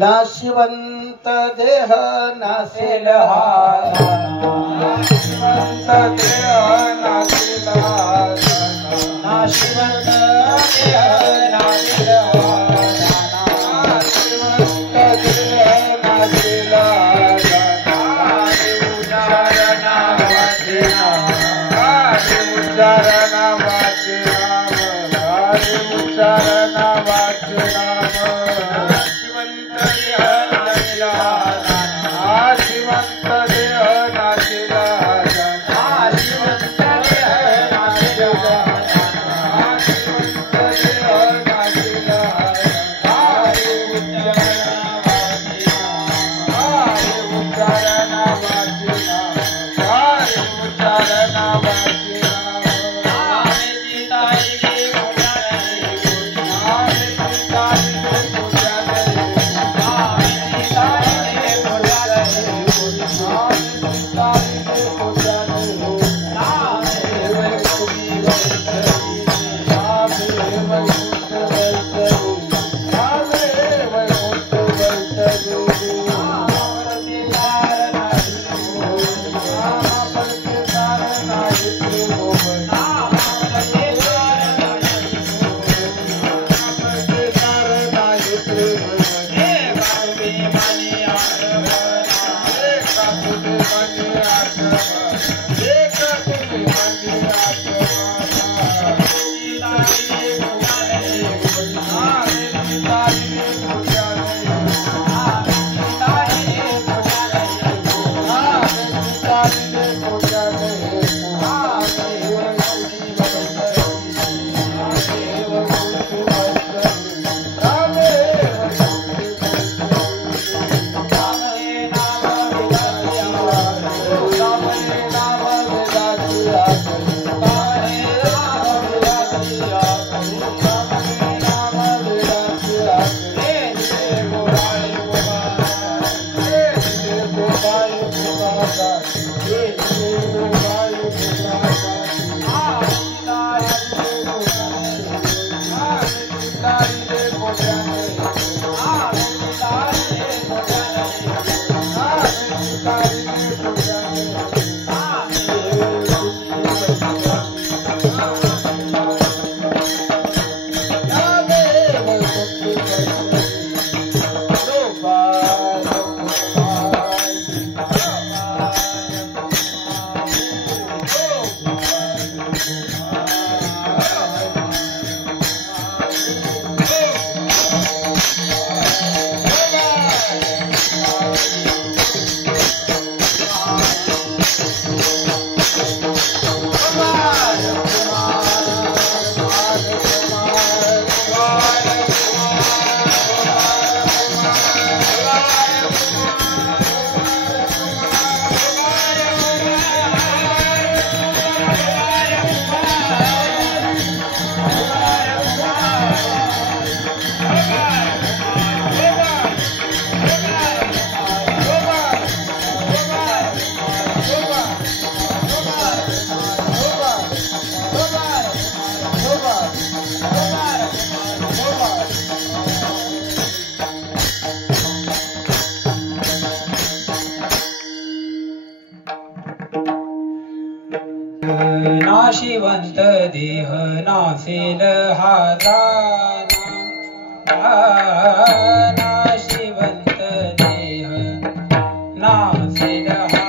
नाशिवंत देह नासेल हा नाशिवंत देह नासेल हा नाशिवंत देह नासेल हा नाशिवंत देह नासेल हा उच्चारणा वाचे नाम उच्चारणा वाचे नाम शिवंत देह नाशिला शिवंत देह नाशिला शिवंत देह नाशिला शिवंत देह नाशिला उच्चारणा वाचे उच्चारणा वाचे नाशिवंत देह नासेल हा नाशिवंत देह नासेल हा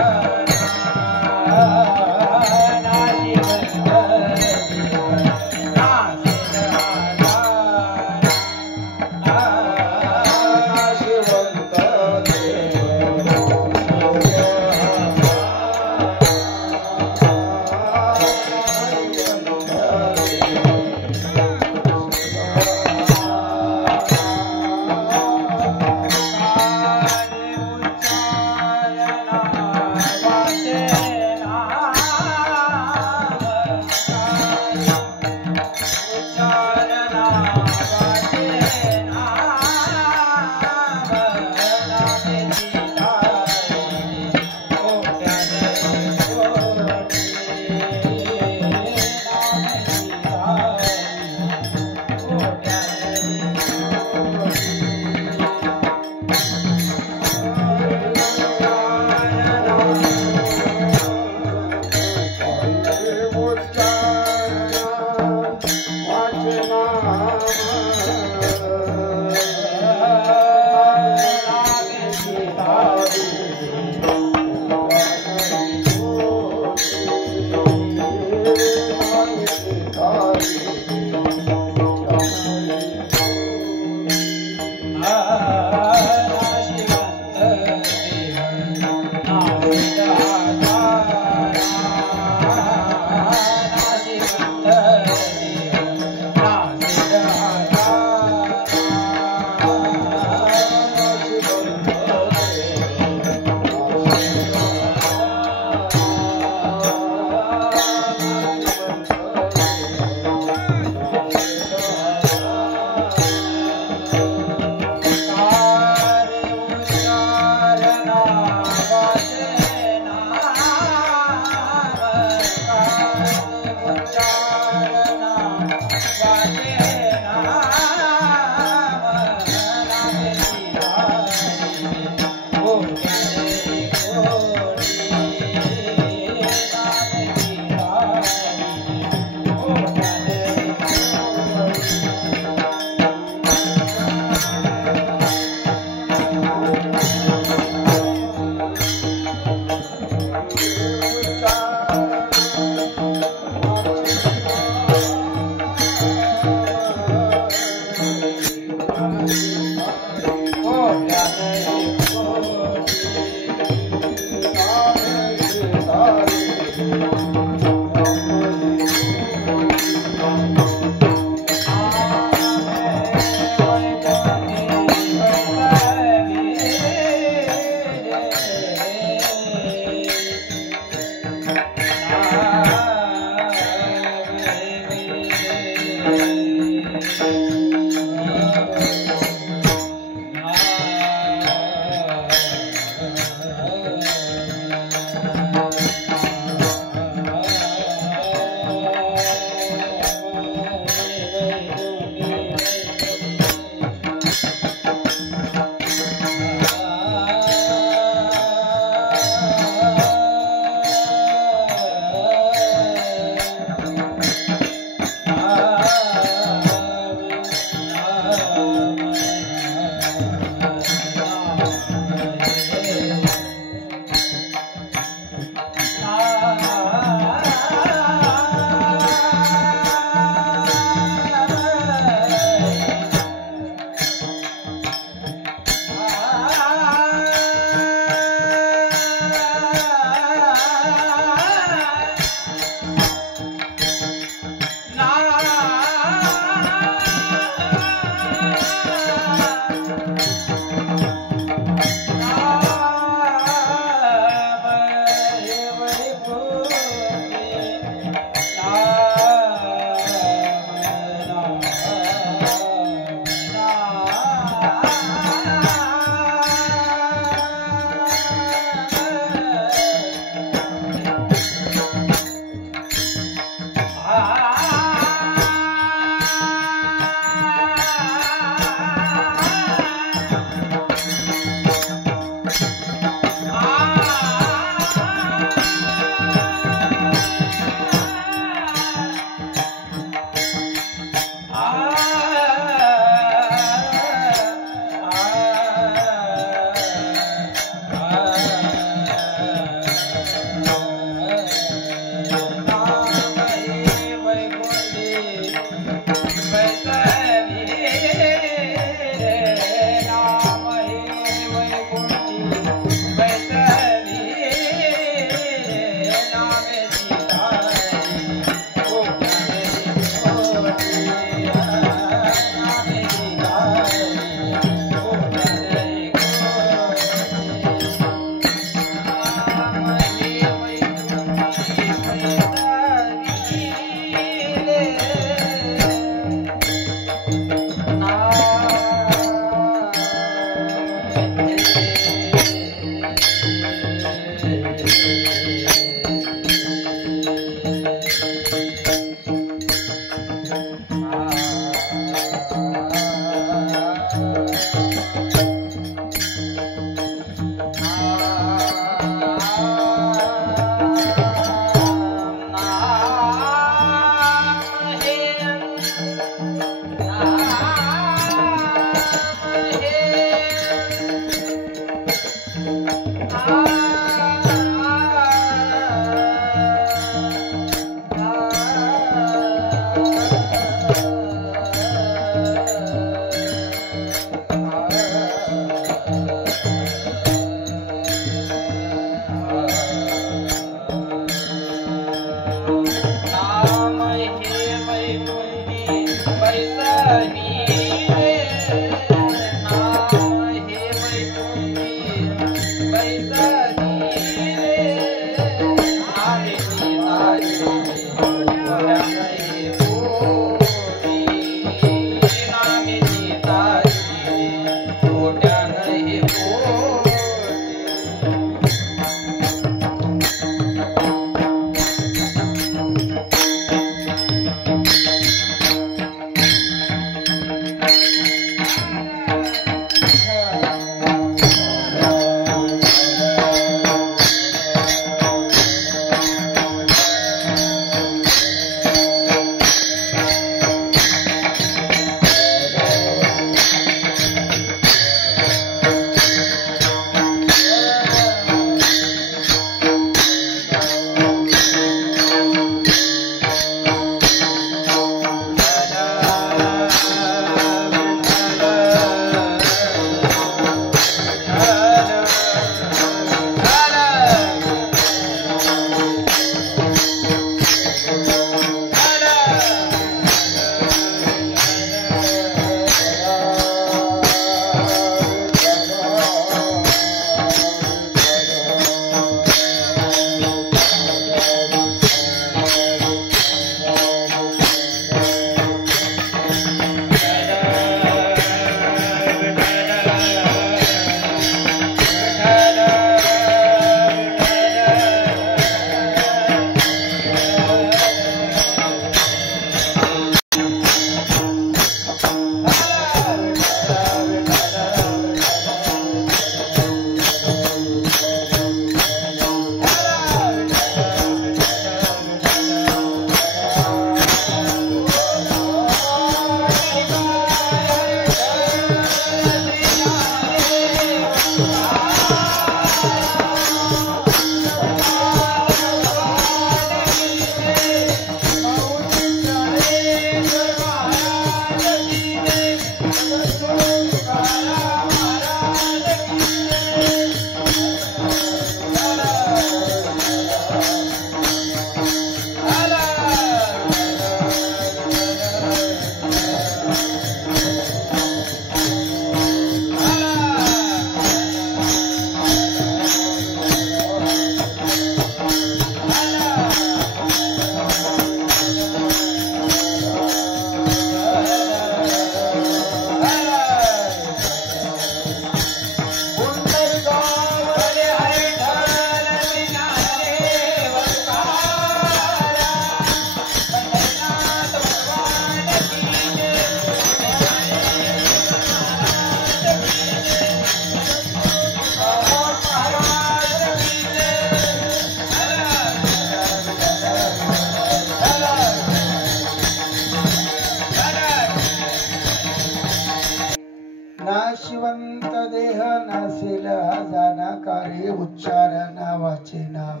नासेल हा जाणाकारे उच्चार नावाचे नाम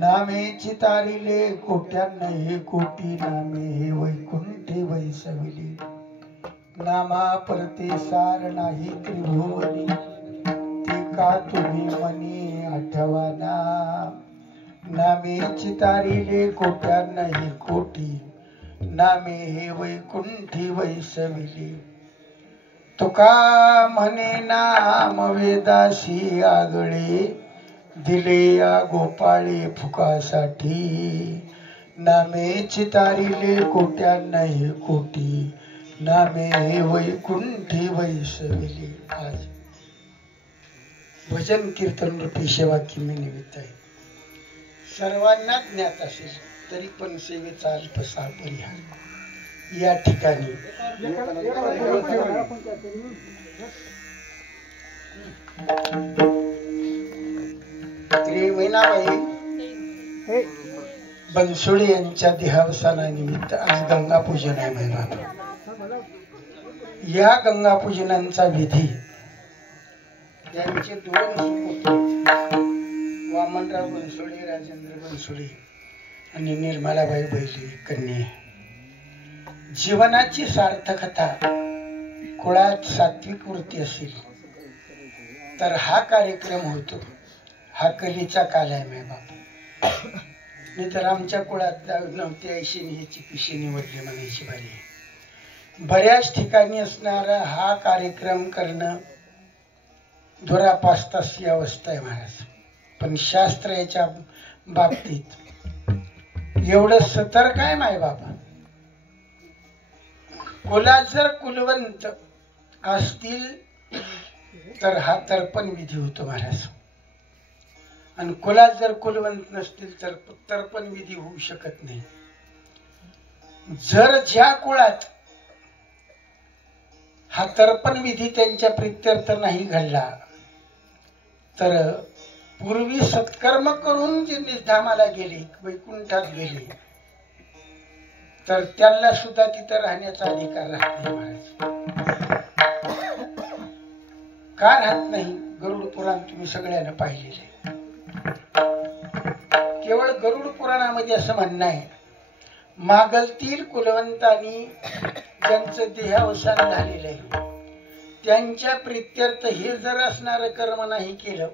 नामेची तारिले कोट्यान्न हे कोटी नामे हे वैकुंठे वैसविले नामा परते सार नाही त्रिभुवनी ते का तुम्ही मनी आठवाना नामेची तारिले कोट्यान्न हे कोटी नामे हे वैकुंठी वैसविले तुका म्हणे नाम वेदाशी आगळे दिले या गोपाळे फुकासाठी नामेची तारिले कोट्यान्न हे कोटी नामे हे वैकुंठी वैसविले. आज भजन कीर्तन रूपी सेवा किमी निमित्त आहे. सर्वांना ज्ञात असेल तरी पण सेवेचा अल्पसा परिहार या ठिकाणी श्री मीनाबाई बनसोडे यांच्या देहावसानानिमित्त आज गंगा पूजन आहे. महिला या गंगा पूजनांचा विधी त्यांचे दोन सुपुत्र वामनराव बनसोडे, राजेंद्र बनसोडे आणि निर्मलाबाई बैली कन्या. जीवनाची सार्थकता कुळात सात्विक वृत्ती असेल तर हा कार्यक्रम होतो. हा कलीचा काल आहे माय बाप. नाही तर आमच्या कुळात नव्हती ऐशी ह्याची पिशी निवडली म्हणायची बारी. बऱ्याच ठिकाणी असणारा हा कार्यक्रम करणं दुरापास्ताची अवस्था आहे महाराज. पण शास्त्र याच्या बाबतीत एवढं सतर्क आहे माय बाबा. कुलात जर कुलवंत असतील तर हा तर्पण विधी होतो महाराज. आणि कुलात जर कुलवंत नसतील तर तर्पण विधी होऊ शकत नाही. जर ज्या कुळात हा तर्पण विधी त्यांच्या प्रित्यर्थ नाही घडला तर पूर्वी सत्कर्म करून जे निधामाला गेले, वैकुंठात गेले, तर त्यांना सुद्धा तिथं राहण्याचा अधिकार राहत नाही महाराज. का राहत नाही? गरुड पुराण तुम्ही सगळ्यांना पाहिलेले. केवळ गरुड पुराणामध्ये असं म्हणणं आहे, मागलतील कुलवंतांनी ज्यांचं देहावसान झालेलं आहे त्यांच्या प्रित्यर्थ हे जर असणारं कर्म नाही केलं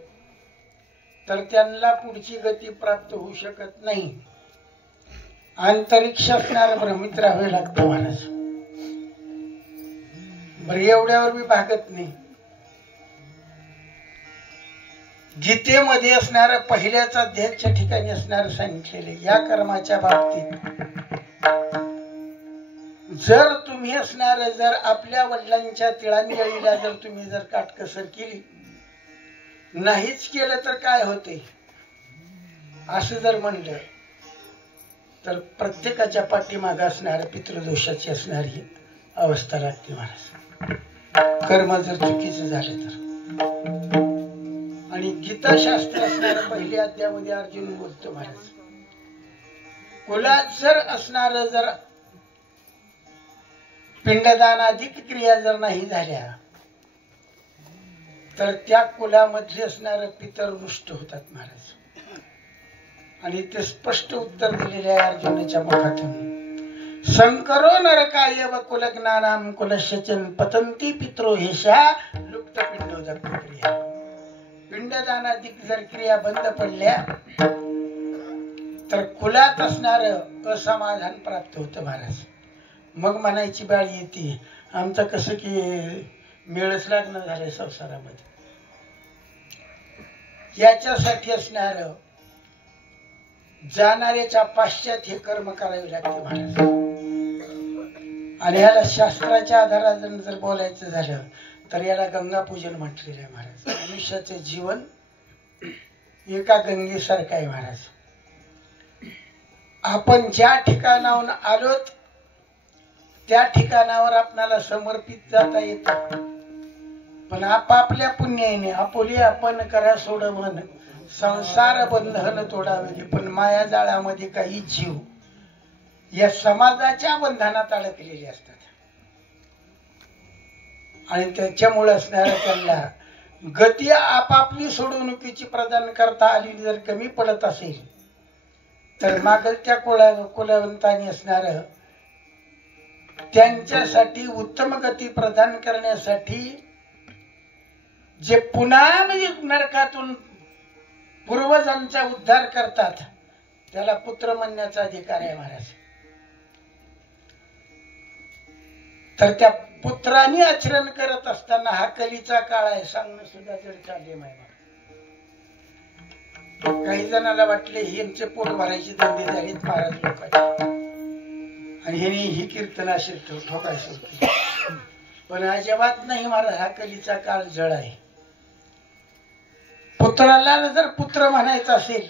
तर त्यांना पुढची गती प्राप्त होऊ शकत नाही. अंतरिक्ष असणारं भ्रमित राहावे लागतं महाराज. बरं, एवढ्यावर मी भागत नाही. गीतेमध्ये असणारं पहिल्याच अध्यायाच्या ठिकाणी असणारं सांगितलेले या कर्माच्या बाबतीत जर तुम्ही असणारं जर आपल्या वडिलांच्या तिळांजळीला जर तुम्ही जर काटकसर केली नाहीच केलं तर काय होते असं जर म्हणलं तर प्रत्येकाच्या पाठीमागे असणाऱ्या पितृदोषाची असणारी अवस्था लागते महाराज. कर्म जर चुकीचं झालं तर. आणि गीताशास्त्र असणाऱ्या पहिल्या अध्यायामध्ये अर्जुन बोलतो महाराज, कुलात जर असणारं जर पिंडदानाधिक क्रिया जर नाही झाल्या तर त्या कुलामध्ये असणारे पितर रुष्ट होतात महाराज. आणि ते स्पष्ट उत्तर दिलेले आहे अर्जुनाच्या मुखातून. संकरो नरकाय व कुलज्ञानाम कुलश्चन पतंती पित्रो हेशा लुप्त पिंडोदक क्रिया. पिंडदानाधिक जर क्रिया बंद पडल्या तर कुलात असणार असमाधान प्राप्त होतं महाराज. मग म्हणायची बाळ येते, आमचं कसं की मेळच लागणं झालंय संसारामध्ये. याच्यासाठी असणार जाणाऱ्याच्या पाश्चात हे कर्म करावे लागते महाराज. आणि ह्याला शास्त्राच्या आधाराने जर बोलायचं झालं तर याला गंगा पूजन म्हटलेलं आहे महाराज. मनुष्याचे जीवन एका गंगेसारखं आहे महाराज. आपण ज्या ठिकाणाहून आलोत त्या ठिकाणावर आपणाला समर्पित जाता येतं. पण आपापल्या पुण्याने आपुली आपण करा सोड मन संसार बंधन तोडावे. पण माया जाळामध्ये काही जीव या समाजाच्या बंधनात अडकलेले असतात आणि त्याच्यामुळे असणाऱ्या त्यांना गती आपापली सोडवणुकीची प्रदान करता आली जर कमी पडत असेल तर मागच्या कुलवंतांनी असणार त्यांच्यासाठी उत्तम गती प्रदान करण्यासाठी जे पुन्हा म्हणजे नरकातून पूर्वजांचा उद्धार करतात त्याला पुत्र म्हणण्याचा अधिकार आहे महाराज. तर त्या पुत्रांनी आचरण करत असताना हा कलीचा काळ आहे सांगणं सुद्धा जर चालले माहिती. काही जणांना वाटले यांचे पोट भरायची धंदे झालीत महाराज लोकांचे आणि ह्यांनी ही कीर्तन अशी ठोकाय सुरू, पण अजिबात नाही महाराज. हा कलीचा काळ जळ आहे. पुत्राला जर पुत्र म्हणायचं असेल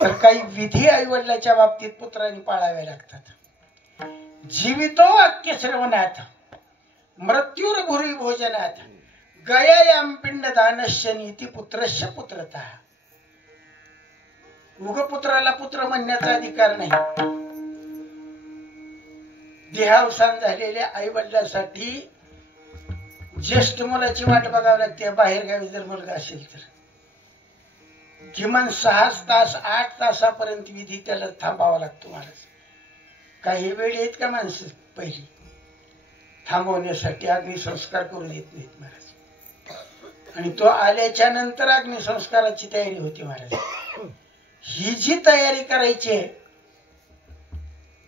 तर काही विधी आईवडिलाच्या बाबतीत पुत्रांनी पाळाव्या लागतात. जीवितो वाक्य श्रवणात मृत्यूर भुरी भोजनात गयायाम पिंडदानश्य नीती पुत्रश्य पुत्रता. उग पुत्राला पुत्र म्हणण्याचा अधिकार नाही. देहावसान झालेल्या आई वडिलांसाठी ज्येष्ठ मुलाची वाट बघावी लागते. बाहेर गावी जर मुलगा असेल तर किमान 6 तास 8 तासापर्यंत विधी त्याला थांबावा लागतो महाराज. काही वेळ येत का माणसं पहिली थांबवण्यासाठी अग्निसंस्कार करू देत नाहीत महाराज. आणि तो आल्याच्या नंतर अग्निसंस्काराची तयारी होती महाराज. ही जी तयारी करायची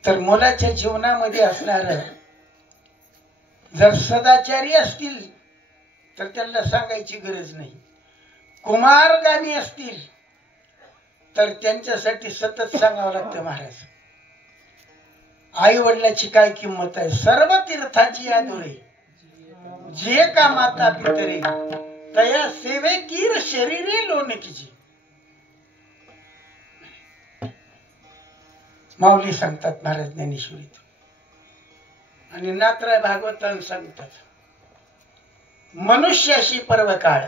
तर मुलाच्या जीवनामध्ये असणार जर सदाचारी असतील तर त्यांना सांगायची गरज नाही. कुमारगामी असतील तर त्यांच्यासाठी सतत सांगावं लागतं महाराज. आई वडिलाची काय किंमत आहे. सर्व तीर्थाची आधुरे जे का माता पितरे तया सेवे कीर शरीरे लोणकीची. माऊली सांगतात महाराज ज्ञानेश्वरीत आणि नाथराय भागवतान सांगतात मनुष्याशी पर्व काळ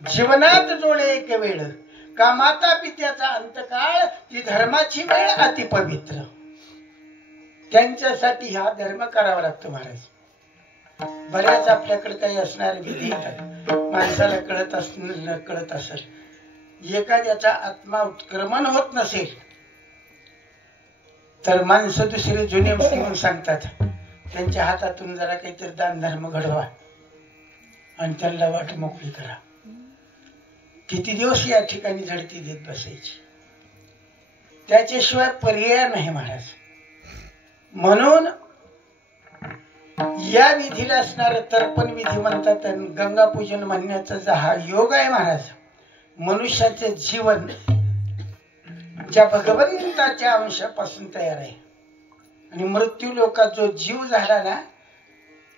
जीवनात जोडे एक वेळ का माता पित्याचा अंतकाळ ती धर्माची वेळ अति पवित्र. त्यांच्यासाठी हा धर्म करावा लागतो महाराज. बऱ्याच आपल्याकडे काही असणारे विधी माणसाला कळत असेल एखाद्याचा आत्मा उत्क्रमण होत नसेल तर माणसं दुसरे जुने म्हणून सांगतात त्यांच्या हातातून जरा काहीतरी दान धर्म घडवा आणि त्यांना वाट मोकळी करा. किती दिवस या ठिकाणी झडती देत बसायची. त्याच्याशिवाय पर्याय नाही महाराज. म्हणून या विधीला असणारं तर्पण विधी म्हणतात. गंगा पूजन म्हणण्याचा हा योग आहे महाराज. मनुष्याचे जीवन ज्या भगवंताच्या अंशापासून तयार आहे आणि मृत्यू लोकात जो जीव झाला ना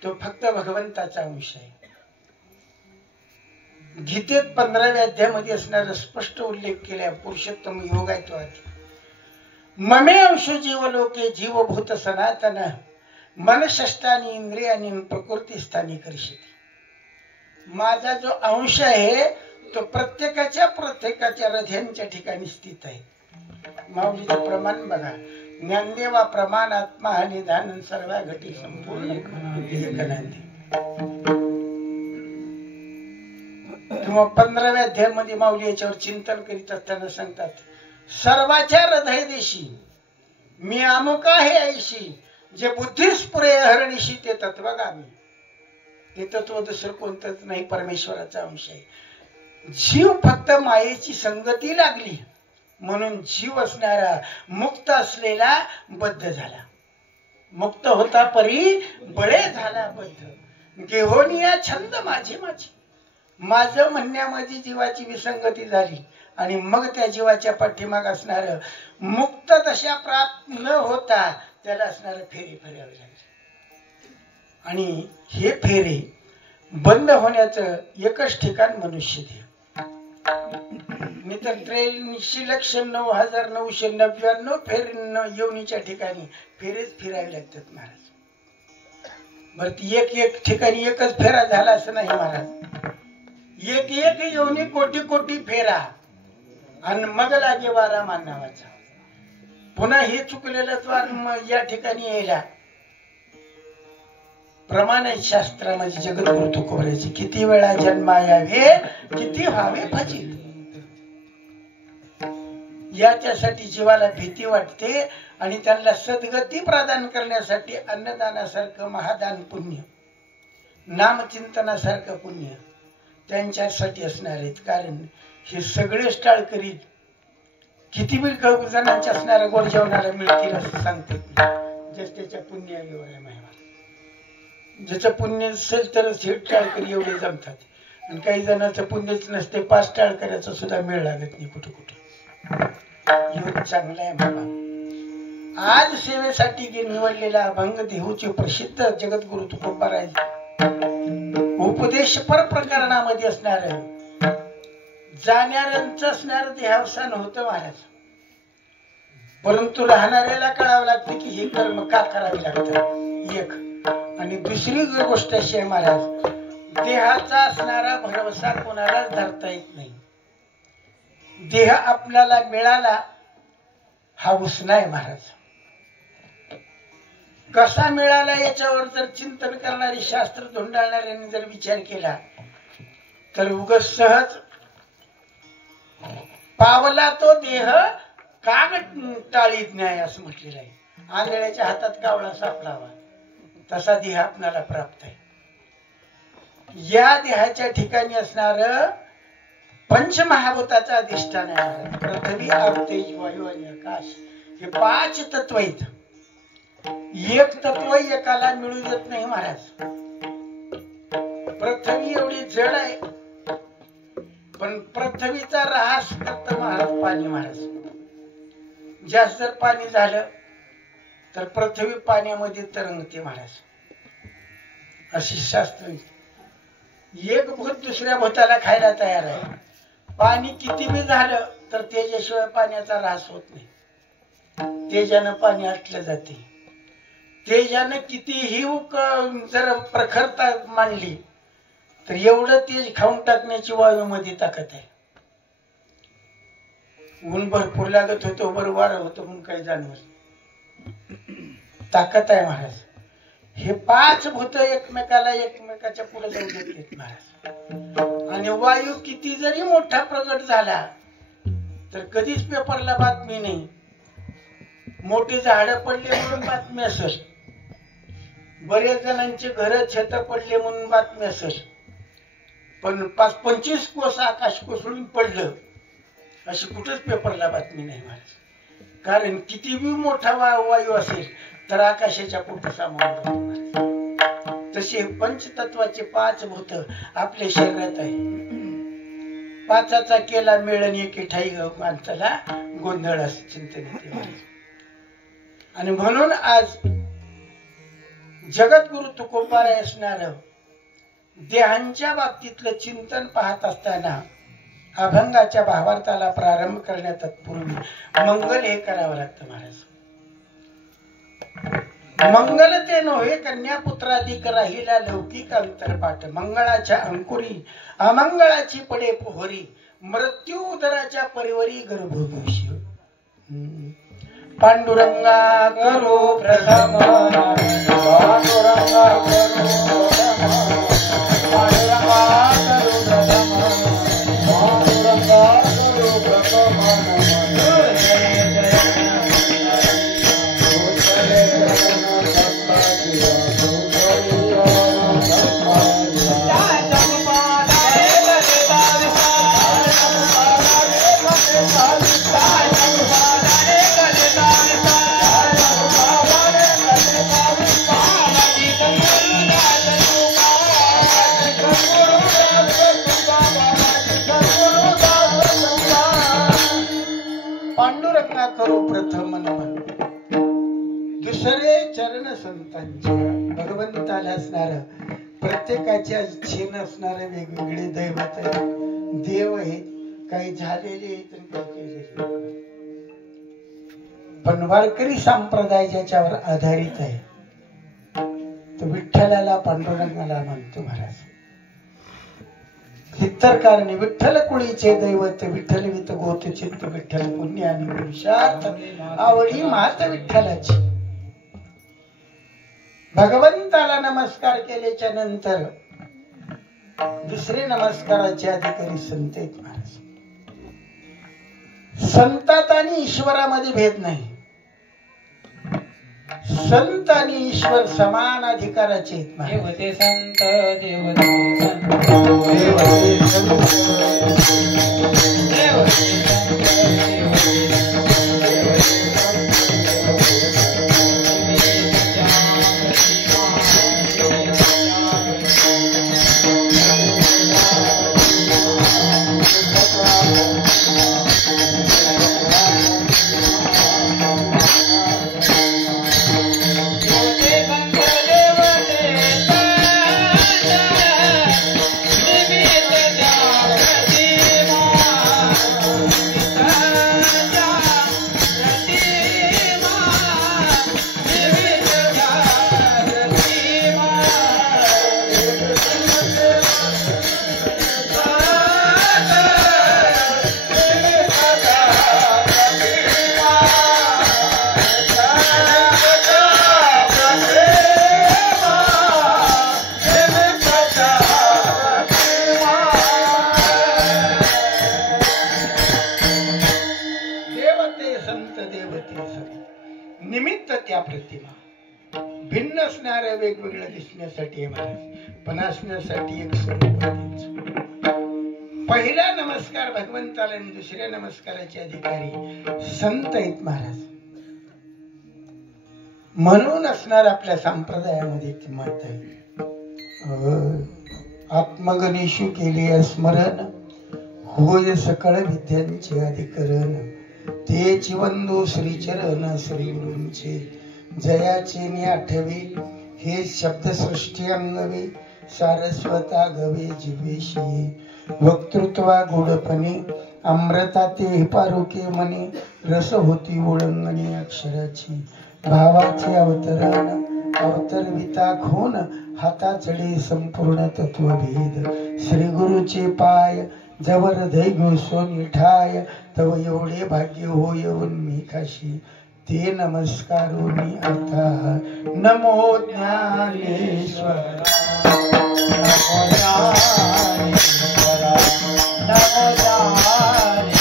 तो फक्त भगवंताचा अंश आहे. गीतेत 15व्या अध्यायामध्ये असणारा स्पष्ट उल्लेख केला पुरुषोत्तम योग आहे तो आधी. ममे अंश जीव लोके जीवभूत सनातन मन षष्टानी इंद्रियानी प्रकृती स्थानी करशिती. माझा जो अंश आहे तो प्रत्येकाच्या हृदयांच्या ठिकाणी स्थित आहे. माऊलीचं प्रमाण बघा. ज्ञानदेवा प्रमाण आत्मा आणि ध्यान सर्व घटी संपूर्ण एकनांदी. किंवा 15व्या अध्यायामध्ये माऊली याच्यावर चिंतन करीत असताना सांगतात सर्वाच्या हृदय देशी मी अमुक आहे ऐशी जे बुद्धीस पुरे हरणीशी ते तत्वगामी. ते तत्व दुसरं कोणतंच नाही परमेश्वराचा अंश आहे. जीव फक्त मायेची संगती लागली म्हणून जीव असणारा मुक्त असलेला बद्ध झाला. मुक्त होता परी बळे झाला बद्ध. गेहोनिया छंद माझी माझं म्हणण्यामध्ये जीवाची विसंगती झाली आणि मग त्या जीवाच्या पाठीमाग असणार मुक्त दशा प्राप्त न होता त्याला असणार फेरी फिरावी लागली. आणि हे फेरे बंद होण्याचं एकच ठिकाण मनुष्य देह. मित्र 83,09,999 फेर येवणीच्या ठिकाणी फेरेच फिरावे लागतात महाराज. बर एक ठिकाणी एकच फेरा झाला असं नाही महाराज. एक येवणी कोटी फेरा आणि मग लागे वारा मानावाचा. पुन्हा हे चुकलेलं या ठिकाणी यायला प्रमाणित शास्त्रामध्ये जगद्गुरु तुकोबरायचे किती वेळा जन्मा यावे किती व्हावे भजित. याच्यासाठी जीवाला भीती वाटते आणि त्यांना सद्गती प्रदान करण्यासाठी अन्नदानासारखं महादान पुण्य, नामचिंतनासारखं पुण्य त्यांच्यासाठी असणार आहेत. कारण हे सगळे स्टाळ करीत किती बी जणांच्या असणाऱ्या गोड जेवणाला मिळतील असं सांगतात. जस त्याच्या पुण्यावर आहे महिमा. ज्याचं पुण्य असेल तरच हे टाळकरी एवढे जमतात. आणि काही जणांचं पुण्यच नसते, 5 टाळकऱ्याचा सुद्धा मेळ लागत नाही कुठे कुठे. योग चांगला आहे बाबा. आज सेवेसाठी निवडलेला अभंग देहूचे प्रसिद्ध जगद्गुरु तुकोबाराय उपदेशपर प्रकरणामध्ये असणार जाणाऱ्यांचं असणार देहावसान होतं महाराज. परंतु राहणाऱ्याला कळावं लागतं की हे कर्म का करावे लागतं एक. आणि दुसरी गोष्ट अशी आहे महाराज, देहाचा असणारा भरवसा कोणालाच धरता येत नाही. देह आपल्याला मिळाला हा उसना आहे महाराज. कसा मिळाला याच्यावर जर चिंतन करणारी शास्त्र धुंडाळणाऱ्यांनी जर विचार केला तर उगाच सहज पावला तो देह काग टाळीत नाही असं म्हटलेलं आहे. आंधळ्याच्या हातात कावळा सापडावा तसा देह आपल्याला प्राप्त आहे. या देहाच्या ठिकाणी असणार पंचमहाभूताचा अधिष्ठान आहे. पृथ्वी आप तेज वायू आणि आकाश हे 5 तत्व आहेत. एक तत्व एकाला मिळू देत नाही महाराज. पृथ्वी एवढी जड आहे पण पृथ्वीचा ऱ्हास करत महाराज पाणी. महाराज जास्त जर पाणी झालं तर पृथ्वी पाण्यामध्ये तरंगते महाराज. अशी शास्त्र. एक भूत दुसऱ्या भूताला खायला तयार आहे. पाणी किती बी झालं तर तेजाशिवाय पाण्याचा ऱ्हास होत नाही. तेजानं पाणी आटलं जाते. तेजानं कितीही जर प्रखरता मांडली तर एवढं तेज खाऊन टाकण्याची वायूमध्ये ताकद आहे. ऊन भरपूर लागत होतं, बरं वारं होतं म्हणून काही जाणवत ताकद आहे महाराज. हे 5 भूत एकमेकाच्या पुढे जाऊ देत महाराज. आणि वायू किती जरी मोठा प्रगट झाला तर कधीच पेपरला बातमी नाही. मोठी झाडं पडले म्हणून बातमी असेल, बरेच जणांचे घर छत पडले म्हणून बातमी असेल, पण 25 कोस आकाश कोसळून पडलं अशी कुठंच पेपरला बातमी नाही महाराज. कारण किती बी मोठा वायू असेल तर आकाशाच्या पोटी सामावून. तसे पंचतत्वाचे 5 भूत आपल्या शरीरात आहे. 5चा केला मिळण एके ठाई माणसाला गोंधळ असं चिंतन येते. आणि म्हणून आज जगद्गुरु तुकोबाराय असणार देहांच्या बाबतीतलं चिंतन पाहत असताना अभंगाच्या भावार्थाला प्रारंभ करण्यात पूर्वी मंगल हे करावं लागतं महाराज. मंगल ते नव्हे कन्यापुत्राधिक राहिला लौकिक अंतरपाठ. मंगळाच्या अंकुरी अमंगळाची पडे पोहरी मृत्यू उदराच्या परिवरी गर्भोदोषी. पांडुरंगा करो प्रथम पांडुरंगा करो करो प्रथम नमन. दुसरे चरण संतांचे भगवंताला असणार प्रत्येकाच्या इच्छेनं असणारे वेगवेगळे दैवत देव आहेत. काही झालेले आहेत आणि काही केलेले. पण वारकरी संप्रदाय ज्याच्यावर आधारित आहे तो विठ्ठलाला पांडुरंगाला म्हणतो महाराज. इतर कारणे विठ्ठल कुळीचे दैवत विठ्ठल वित गोत चित्त विठ्ठल पुण्य आणि पुरुषार्थ आवडी मात विठ्ठलाची. भगवंताला नमस्कार केल्याच्या नंतर दुसरे नमस्काराचे अधिकारी संत आहेत महाराज. संतात आणि ईश्वरामध्ये भेद नाही. संत आणि ईश्वर समान अधिकाराचे आहेत महाराज. देवते संत देवते संत देवते संत निमित्त त्या प्रतिमा भिन्न असणाऱ्या वेगवेगळ्या दिसण्यासाठी महाराज, पण असण्यासाठी एक स्वरूप. पहिला नमस्कार भगवंताला आणि दुसऱ्या नमस्काराचे अधिकारी संत आहेत महाराज. म्हणून असणार आपल्या संप्रदायामध्ये किंमत आहे. आत्मगणेशू केले स्मरण, होय सकळ विद्यांचे अधिकरण. तेची वंदो श्रीचरण श्री गुरूंचे, जयाचे नि आठवे हे शब्दसृष्टी अंगवे. सारस्वता गवे जिवेशी, वक्तृत्वा गोडपणे अमृता ते पारुके मने. रस होती ओळंगणी अक्षराची, भावाचे अवतरण अवतरविता खून. हाता चढे संपूर्ण तत्वभेद, श्री गुरुचे पाय जवर हृदय सोनी ठाय. तव एवढे भाग्य हो येऊन मी काशी, ते नमस्कारो मी आता. नमो ज्ञानेश्वरा नमो ज्ञानेश्वरा नमो ज्ञानेश्वरा.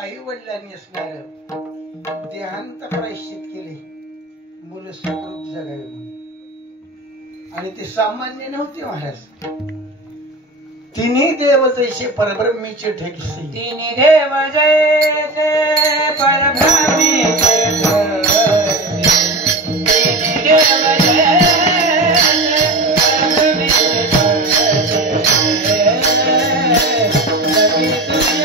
आई वडिलांनी असणार देहांत प्रायश्चित केले मुलं सुखरूप जगावे म्हणून. आणि ते सामान्य नव्हते महाराज. तिन्ही देव जैसे परब्रह्मीचे ठेकसे, तिन्ही देव जैसे परब्रह्मीचे तिन्ही देव जैसे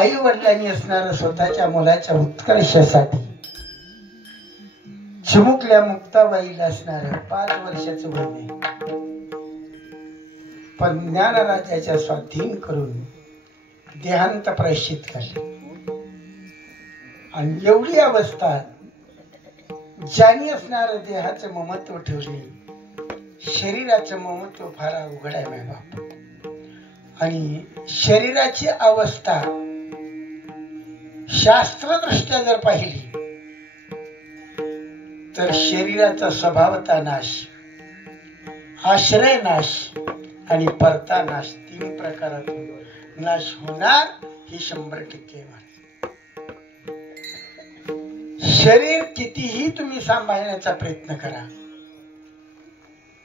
आई वडिलांनी असणाऱ्या स्वतःच्या मुलाच्या उत्कर्षासाठी चिमुकल्या मुक्ताबाईला असणाऱ्या 5 वर्षाचं वय नाही, पण ज्ञानराजाच्या स्वाधीन करून देहांत प्रायश्चित झाले. आणि एवढी अवस्था ज्यांनी असणारं देहाचं ममत्व ठेवले, शरीराचं ममत्व फार अवघड आहे माय बाप. आणि शरीराची अवस्था शास्त्रदृष्ट्या जर पाहिली तर शरीराचा स्वभावता नाश, आश्रय नाश आणि परता नाश 3 प्रकारातून नाश होणार ही 100% आहे. शरीर कितीही तुम्ही सांभाळण्याचा प्रयत्न करा,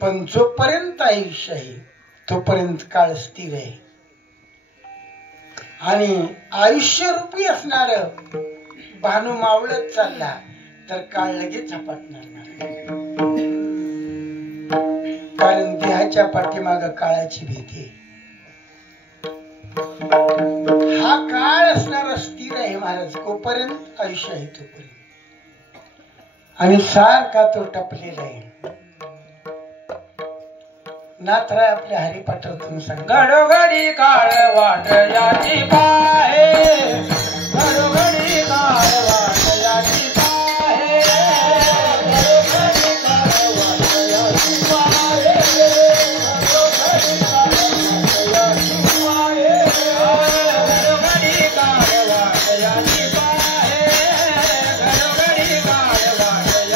पण जोपर्यंत आयुष्य आहे तोपर्यंत काळ स्थिर आहे. आणि आयुष्यरूपी असणार भानू मावळत चालला तर काळ लगेच झपाटणार नाही. कारण देहाच्या पाठीमाग काळाची भीती आहे. हा काळ असणारा स्थिर आहे महाराज, तोपर्यंत आयुष्य आहे तोपर्यंत. आणि सारखा तो टपलेला आहे. नाथराय आपल्या हरिपाठातून सांगा, घडोघडी काळ वाट याची पाहे, घडोघडी काळ वाट याची पाहे, घडोघडी काळ वाट याची पाहे, घडोघडी काळ वाट याची पाहे, घडोघडी काळ वाट याची पाहे, घडोघडी काळ वाट याची पाहे, घडोघडी काळ वाट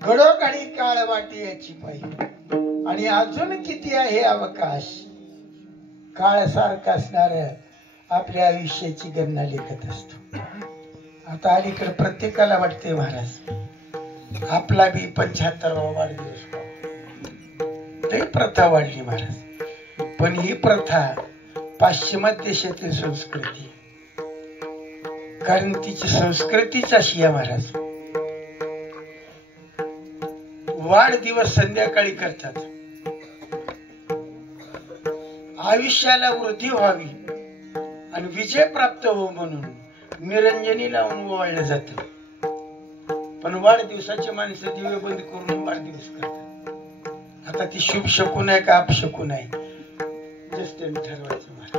घडोघडी काळ वाटी याची पाहिजे. आणि अजून किती आहे अवकाश. काळ सारखा असणार आपल्या आयुष्याची गणना लेखत असतो. आता अलीकडे प्रत्येकाला वाटते महाराज आपला बी 75वा वाढदिवस व्हावा. ते प्रथा वाढली महाराज, पण ही प्रथा पाश्चिमात्य देशातील संस्कृती, कारण तिची संस्कृतीच अशी आहे महाराज. वाढदिवस संध्याकाळी करतात. आयुष्याला वृद्धी व्हावी आणि विजय प्राप्त हो म्हणून निरंजनी लावून ओवाळलं जात. पण वाढदिवसाची माणसं दिवे बंद करून वाढदिवस करतात. आता ती शुभ शकून आहे का अपशकून आहे जस्ट ठरवायचं मला.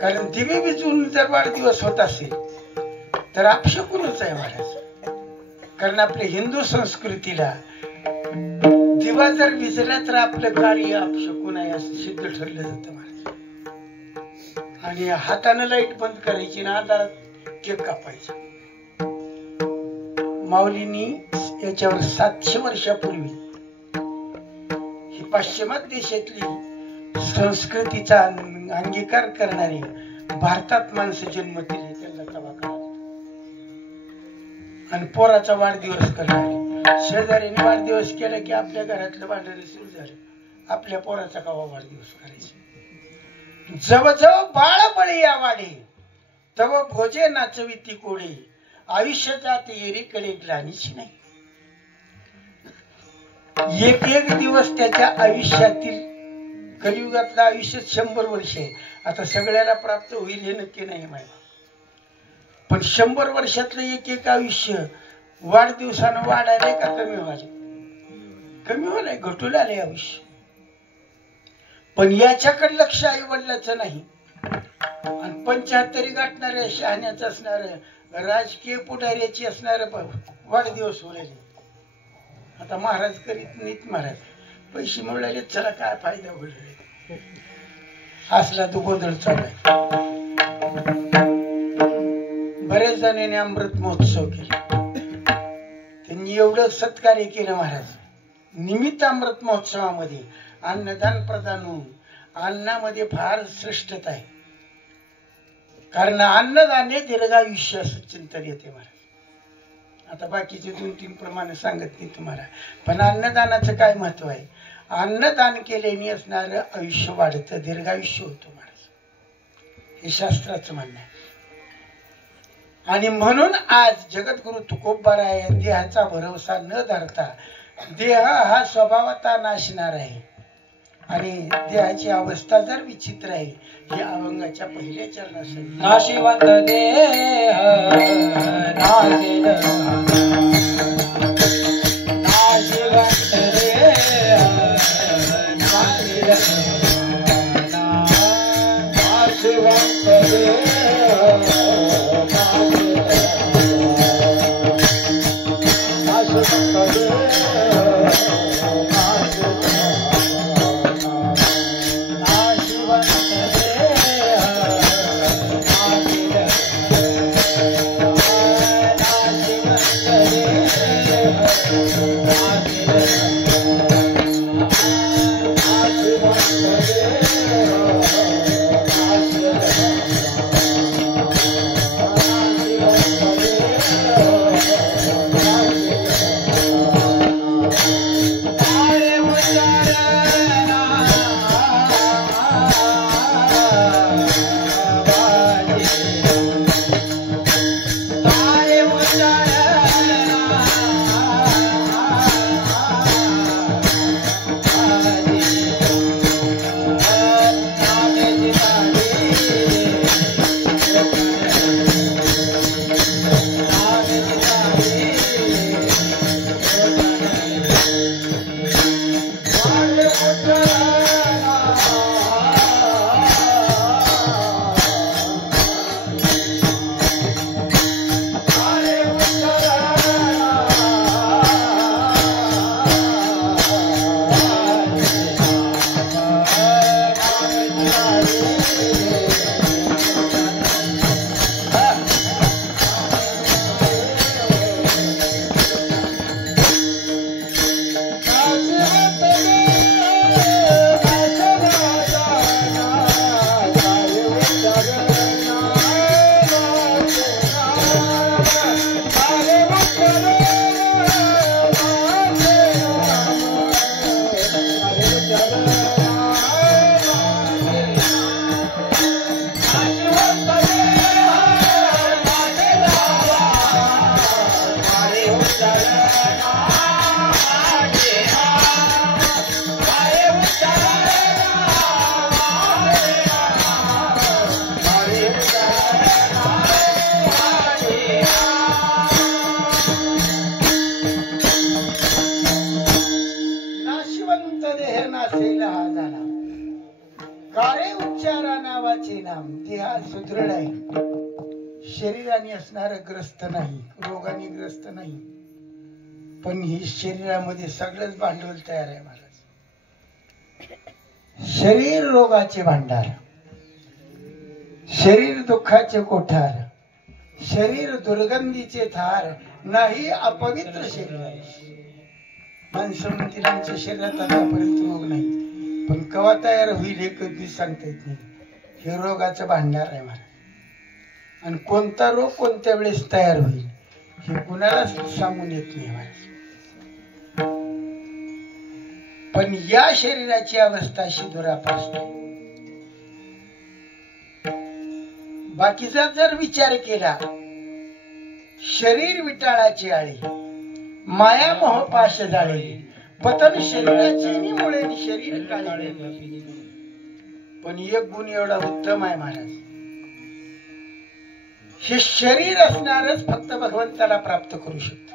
कारण दिवे विजून जर वाढदिवस होत असेल तर अपशकूनच आहे महाराज. कारण आपल्या हिंदू संस्कृतीला दिवा जर विजला तर आपलं कार्य अपशकून आहे असं सिद्ध ठरलं जातं महाराज. आणि हाताने लाईट बंद करायची ना अंधारात केक कापायचा. माऊलींनी याच्यावर 700 वर्षापूर्वी ही पाश्चिमात्य देशातली संस्कृतीचा अंगीकार करणारी भारतात माणसं जन्मतील त्यांना तवा करा. आणि पोराचा वाढदिवस करणारे शेजारीने वाढदिवस केला की आपल्या घरातलं भांडारे सुरू झालं. आपल्या पोराचा कवा वाढदिवस करायचा. जवळ बाळ बळी या वाडे तव भोजे नाचवी ती कोडे. आयुष्य जात येरीकडे ग्लानीच नाही. एक एक दिवस त्याच्या आयुष्यातील, कलियुगातलं आयुष्य 100 वर्ष आहे. आता सगळ्याला प्राप्त होईल हे नक्की नाही माहिती, पण 100 वर्षातलं एक एक आयुष्य वाढदिवसानं वाढायला का कमी व्हायला? कमी व्हायला, घटून आले आयुष्य. पण याच्याकडे लक्ष आई वडिलाचं नाही. आणि 75 गाठणाऱ्या शहाण्याचं असणारं राजकीय पुढाऱ्याची असणारं वाढदिवस उरले. आता महाराज करीत नाहीत, महाराज पैसे मिळाले, चला काय फायदा होईल, असला तो गोंधळ चालू आहे. बरेच जणांनी अमृत महोत्सव केला, त्यांनी एवढं सत्कार्य केलं महाराज. निमित्त अमृत महोत्सवामध्ये अन्नदान प्रदान होऊन अन्नामध्ये फार श्रेष्ठता आहे. कारण अन्नदाने दीर्घायुष्य असं चिंतन येते महाराज. आता बाकीचे 2-3 प्रमाणे सांगत नाही तुम्हाला, पण अन्नदानाचं काय महत्व आहे? अन्नदान केल्याने असणारं आयुष्य वाढतं, दीर्घायुष्य होतं महाराज, हे शास्त्राचं म्हणणं आहे. आणि म्हणून आज जगद्गुरु तुकोबाराय देहाचा भरोसा न धरता, देह हा स्वभावता नाशणार आहे आणि देहाची अवस्था जर विचित्र आहे, हे अभंगाच्या पहिल्या चरणासाठी. नाशिवंत देह नाशिल, नाशिवंत देह नाशिल, नाशिवंत देह सुदृढ आहे, शरीराने असणारं ग्रस्त नाही, रोगाने ग्रस्त नाही, पण ही शरीरामध्ये सगळंच भांडवल तयार आहे महाराज. शरीर रोगाचे भांडार, शरीर दुःखाचे कोठार, शरीर दुर्गंधीचे थार, नाही अपवित्र शरीर. माणसं म्हणतील आमच्या शरीरात आतापर्यंत रोग नाही, पण केव्हा तयार होईल हे कधी सांगता येत नाही. हे रोगाचं भांडार आहे महाराज. आणि कोणता रोग कोणत्या वेळेस तयार होईल हे कुणालाच सांगून येत नाही महाराज. पण या शरीराची अवस्था अशी दुरापास्त. बाकीचा जर विचार केला, शरीर विटाळाची आळी, माया मोह पाश जाळे, पतन शरीराची मुळे शरीर काढले. पण एक गुण एवढा उत्तम आहे महाराज, हे शरीर असणारच फक्त भगवंताला प्राप्त करू शकतो.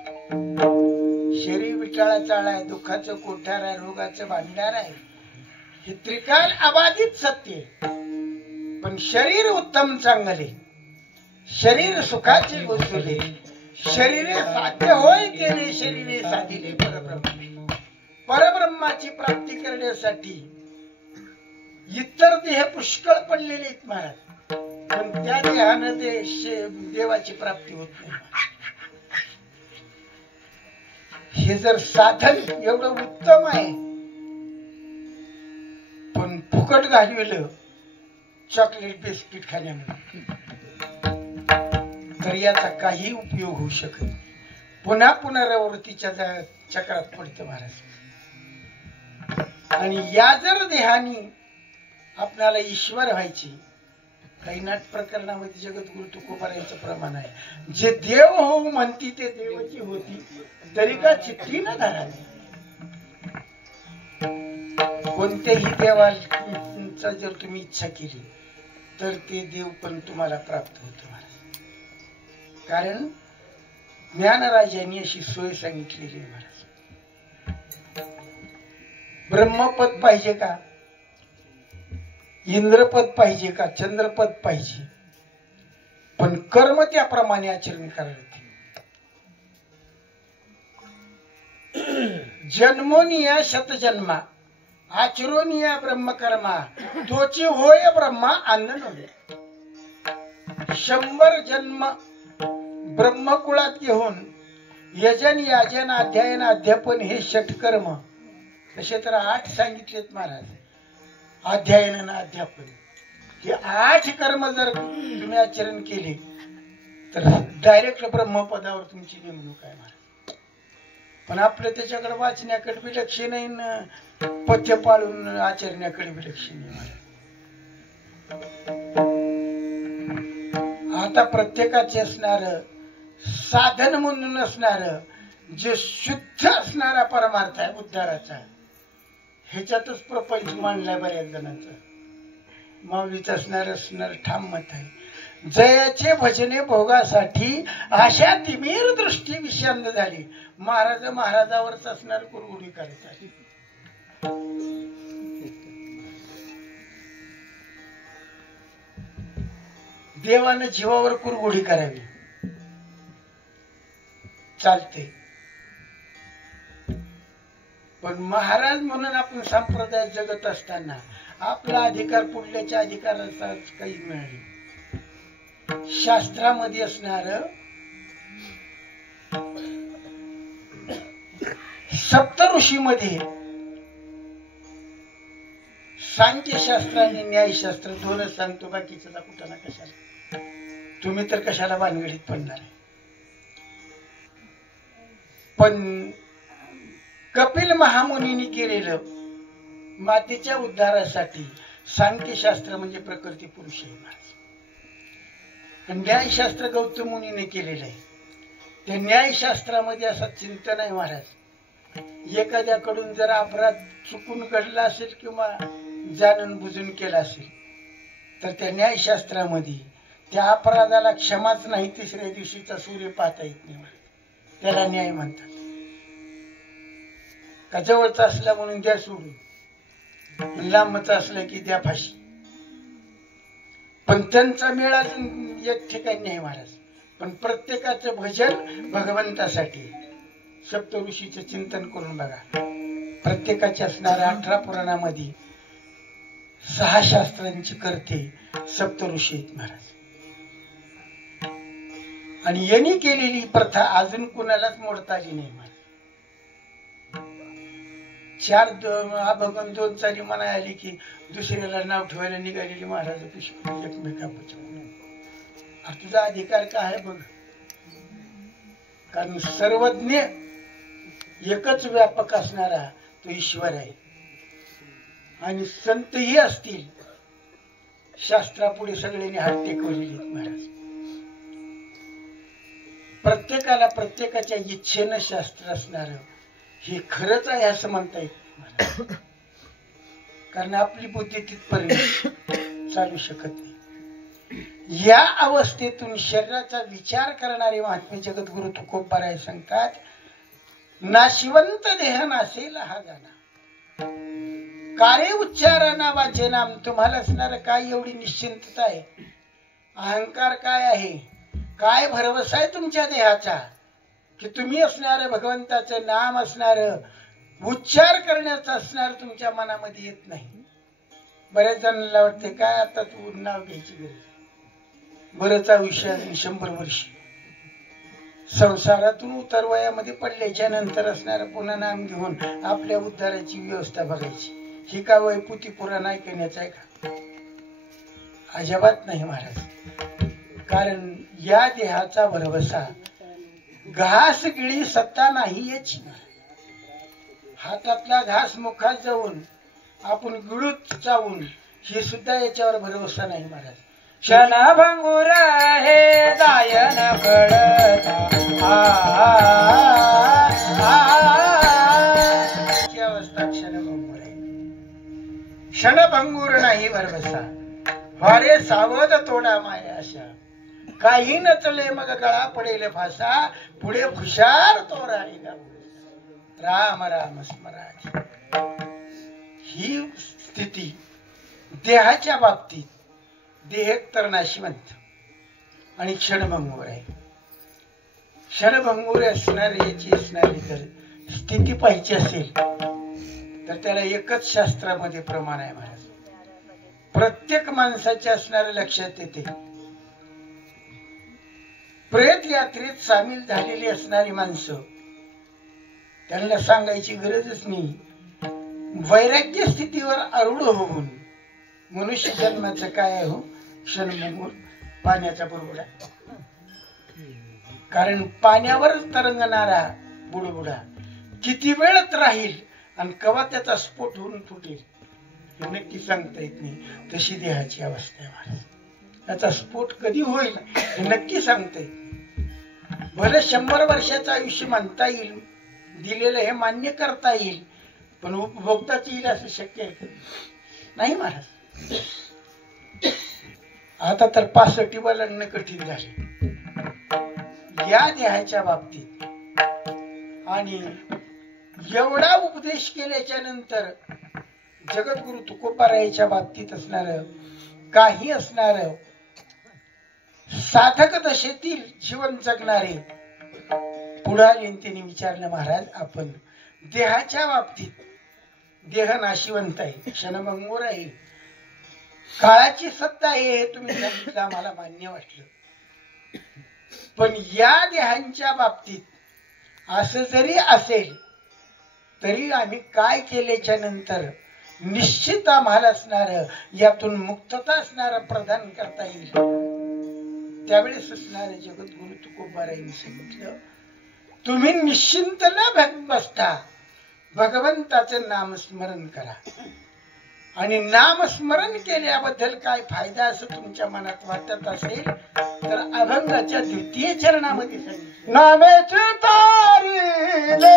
शरीर विटाळा चाळा आहे, दुःखाचं कोठार आहे, रोगाचं भांडार आहे, हे त्रिकाल अबाधित सत्य आहे. पण शरीर उत्तम चांगले, शरीर सुखाचे वसुले, शरीरे साध्य होय केले, शरीरे साधिले परब्रह्म. परब्रह्माची प्राप्ती करण्यासाठी इतर देह पुष्कळ पडलेले आहेत महाराज, पण त्या देहानं देवाची प्राप्ती होत नाही. हे जर साधन एवढं उत्तम आहे, पण फुकट घालविलं चॉकलेट बिस्किट खाण्यामुळे, तर याचा काही उपयोग होऊ शकत नाही. पुन्हा पुनरावृत्तीच्या चक्रात पडतं महाराज. आणि या जर देहानी आपल्याला ईश्वर व्हायची, काही नाट प्रकरणामध्ये जगद्गुरु तुकोबारायांचं प्रमाण आहे, जे देव होऊ म्हणती ते देवाची होती, तरी का चिठ्ठी न धरावी. कोणत्याही देवाचा जर तुम्ही इच्छा केली तर ते देव पण तुम्हाला प्राप्त होतो महाराज. कारण ज्ञानराजांनी अशी सोय सांगितलेली आहे महाराज. ब्रह्मपद पाहिजे का, इंद्रपद पाहिजे का, चंद्रपद पाहिजे, पण कर्म त्याप्रमाणे आचरण करावे. जन्मोनिया शतजन्मा आचरोनिया ब्रह्मकर्मा, तोची होय ब्रह्मा अन्न नव्हे. 100 जन्म ब्रह्मकुळात घेऊन यजन याजन अध्ययन अध्यापन हे षटकर्म, तसे तर 8 सांगितलेत महाराज. अध्ययन आणि अध्यापन हे 8 कर्म जर तुम्ही आचरण केले तर डायरेक्ट ब्रह्मपदावर तुमची नेमणूक आहे महाराज. पण आपलं त्याच्याकडे वाचण्याकडे बी लक्ष नाही, पथ्य पाळून आचरण्याकडे बी लक्ष नाही महाराज. आता प्रत्येकाचे असणार साधन म्हणून असणार जे शुद्ध असणारा परमार्थ आहे उद्धाराचा, ह्याच्यातच प्रपंच मांडलाय बऱ्याच जणांचा. माऊलीच असणार ठाम मत आहे, जयाचे भजने भोगासाठी आशा तिमीर दृष्टी विषांत झाली. महाराजावरच असणार कुरगुडी करायचा. देवानं जीवावर कुरगुडी करावी चालते, पण महाराज म्हणून आपण संप्रदाय जगत असताना आपला अधिकार पुढल्याच्या अधिकाराचा काही मिळाले. शास्त्रामध्ये असणार सप्त ऋषीमध्ये सांख्यशास्त्र आणि न्यायशास्त्र 2च सांगतो, बाकीचा कुठं ना कशाला. तुम्ही तर कशाला भानगडीत पडणार आहे. पण कपिल महामुनींनी केलेलं मातेच्या उद्धारासाठी सांख्यशास्त्र म्हणजे प्रकृती पुरुष आहे महाराज. न्यायशास्त्र गौतम मुनीने केलेलं आहे. त्या न्यायशास्त्रामध्ये असं चिंतन आहे महाराज, एखाद्याकडून जर अपराध चुकून घडला असेल किंवा जाणून बुजून केला असेल तर त्या न्यायशास्त्रामध्ये त्या अपराधाला क्षमाच नाही, 3ऱ्या दिवशीचा सूर्य पाहता येत नाही, त्याला न्याय म्हणतात. का जवळचा असला म्हणून द्या सोडून, लांबच असलं की द्या फाशी. पण त्यांचा मेळा एक ठिकाणी नाही महाराज. पण प्रत्येकाचं भजन भगवंतासाठी. सप्तऋषीचं चिंतन करून बघा, प्रत्येकाच्या असणाऱ्या 18 पुराणामध्ये 6 शास्त्रांची करते सप्तऋषी आहेत महाराज. आणि यांनी केलेली प्रथा अजून कोणालाच मोडता आली नाही महाराज. 4 भगवान 2 चाली म्हणा आली की दुसऱ्याला नाव ठेवायला निघालेली महाराज एकमेकांपासून. तुझा अधिकार काय आहे बघ, कारण सर्वज्ञ एकच व्यापक असणारा तो ईश्वर आहे. आणि संतही असतील शास्त्रापुढे सगळ्यांनी हात टेकवलेले महाराज. प्रत्येकाला प्रत्येकाच्या इच्छेनं शास्त्र असणार हे खरंच आहे असं म्हणता येत मला. कारण आपली बुद्धी तिथपर्यंत चालू शकत नाही. या अवस्थेतून शरीराचा विचार करणारे महात्मे जगद्गुरु तुकोबाराय सांगतात, नाशिवंत देह नासेल हा गाणा. कारे उच्चारा नावाचे नाम. तुम्हाला असणार काय एवढी निश्चिंतता आहे? अहंकार काय आहे? काय भरवसा आहे तुमच्या देहाचा की तुम्ही असणार भगवंताचं नाम असणार, उच्चार करण्याचं असणार तुमच्या मनामध्ये येत नाही. बऱ्याच जणांना वाटते काय आता तू नाव घ्यायची गरज, बरंच आयुष्य 100 वर्ष संसारातून उतरवयामध्ये पडल्याच्या नंतर असणार पुन्हा नाम घेऊन आपल्या उद्धाराची व्यवस्था बघायची. ही का वैपुती पुराण ऐकण्याचं आहे का? अजिबात नाही महाराज. कारण या देहाचा भरवसा घास गिळी सत्ता नाही याची. हातातला घास मुखात जाऊन आपण गिळूत चावून हे सुद्धा याच्यावर भरवसा नाही महाराज. क्षणभंगुर हे दायन कळता ही अवस्था क्षणभंगूर आहे. क्षणभंगूर नाही भरवसा. वारे सावध तोडा माया अशा. काही नचले मग गळा पडेल फासा, पुढे हुशार तो राहिला राम राम स्मराधी. ही स्थिती देहाच्या बाबतीत देह तर नाशिवंत आणि क्षणभंगूर आहे. क्षणभंगूर असणारी याची असणारी जर स्थिती पाहिजे असेल तर त्याला एकच शास्त्रामध्ये प्रमाण आहे महाराज. प्रत्येक माणसाच्या असणाऱ्या लक्षात येते. प्रेत यात्रेत सामील झालेली असणारी माणसं, त्यांना सांगायची गरजच नाही. वैराग्य स्थितीवर आरूढ होऊन मनुष्य जन्माचं काय आहे हो? क्षणभंगूर पाण्याचा बुडबुडा. कारण पाण्यावर तरंगणारा बुडबुडा किती वेळात राहील आणि कवा त्याचा स्फोट होऊन फुटेल हे नक्की सांगता येत नाही. तशी देहाची अवस्था आहे महाराज. त्याचा स्फोट कधी होईल हे नक्की सांगता येत नाही. भले 100 वर्षाचं आयुष्य म्हणता येईल, दिलेलं हे मान्य करता येईल, पण उपभोगताच येईल असं शक्य आहे नाही महाराज. आता तर 65 वलांना कठीण झाले या देहाच्या बाबतीत. आणि एवढा उपदेश केल्याच्या नंतर जगद्गुरु तुकोबारायच्या बाबतीत असणार काही असणार साधक दशेतील जीवन जगणारे पुढारी त्यांनी विचारलं, महाराज आपण देहाच्या बाबतीत देह नाशिवंत आहे, क्षणभंगूर आहे, काळाची सत्ता आहे हे तुम्ही सांगितलं, आम्हाला मान्य वाटलं. पण या देहांच्या बाबतीत असं जरी असेल तरी आम्ही काय केल्याच्या नंतर निश्चित आम्हाला असणार यातून मुक्तता असणार प्रदान करता येईल. त्यावेळेस असणार जगद्गुरु तुकोबारायांनी सांगितलं, तुम्ही निश्चिंत न बसता भगवंताचं नामस्मरण करा. आणि नामस्मरण केल्याबद्दल काय फायदा असं तुमच्या मनात वाटत असेल तर अभंगाच्या 2य चरणामध्ये सांगितलं, नामेची तारीले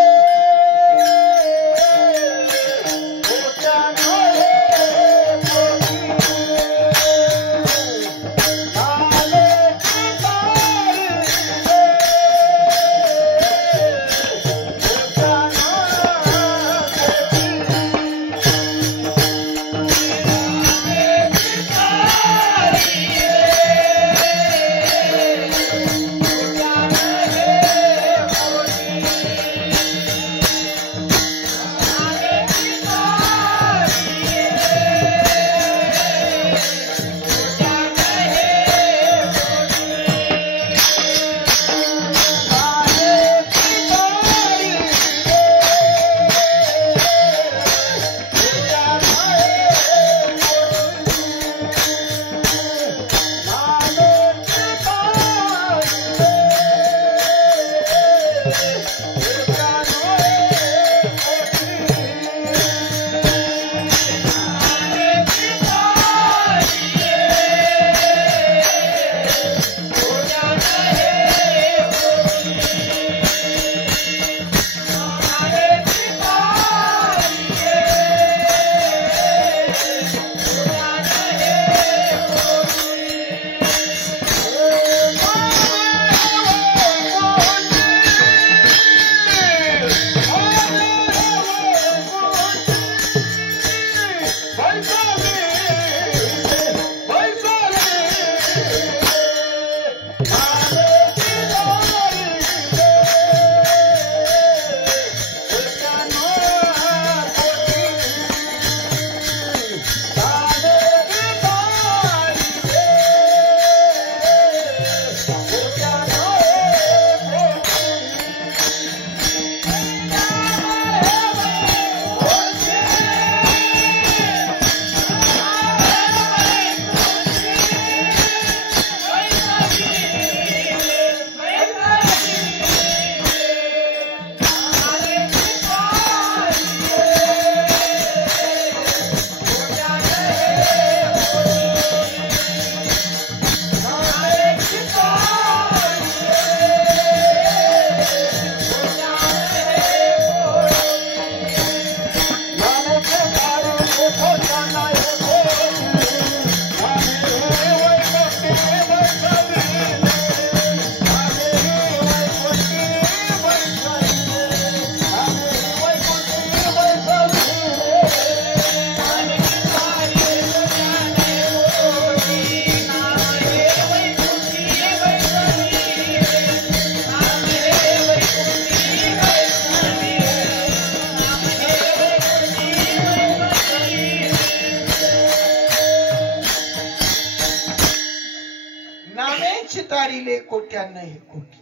तारिले कोट्यानं हे कोटी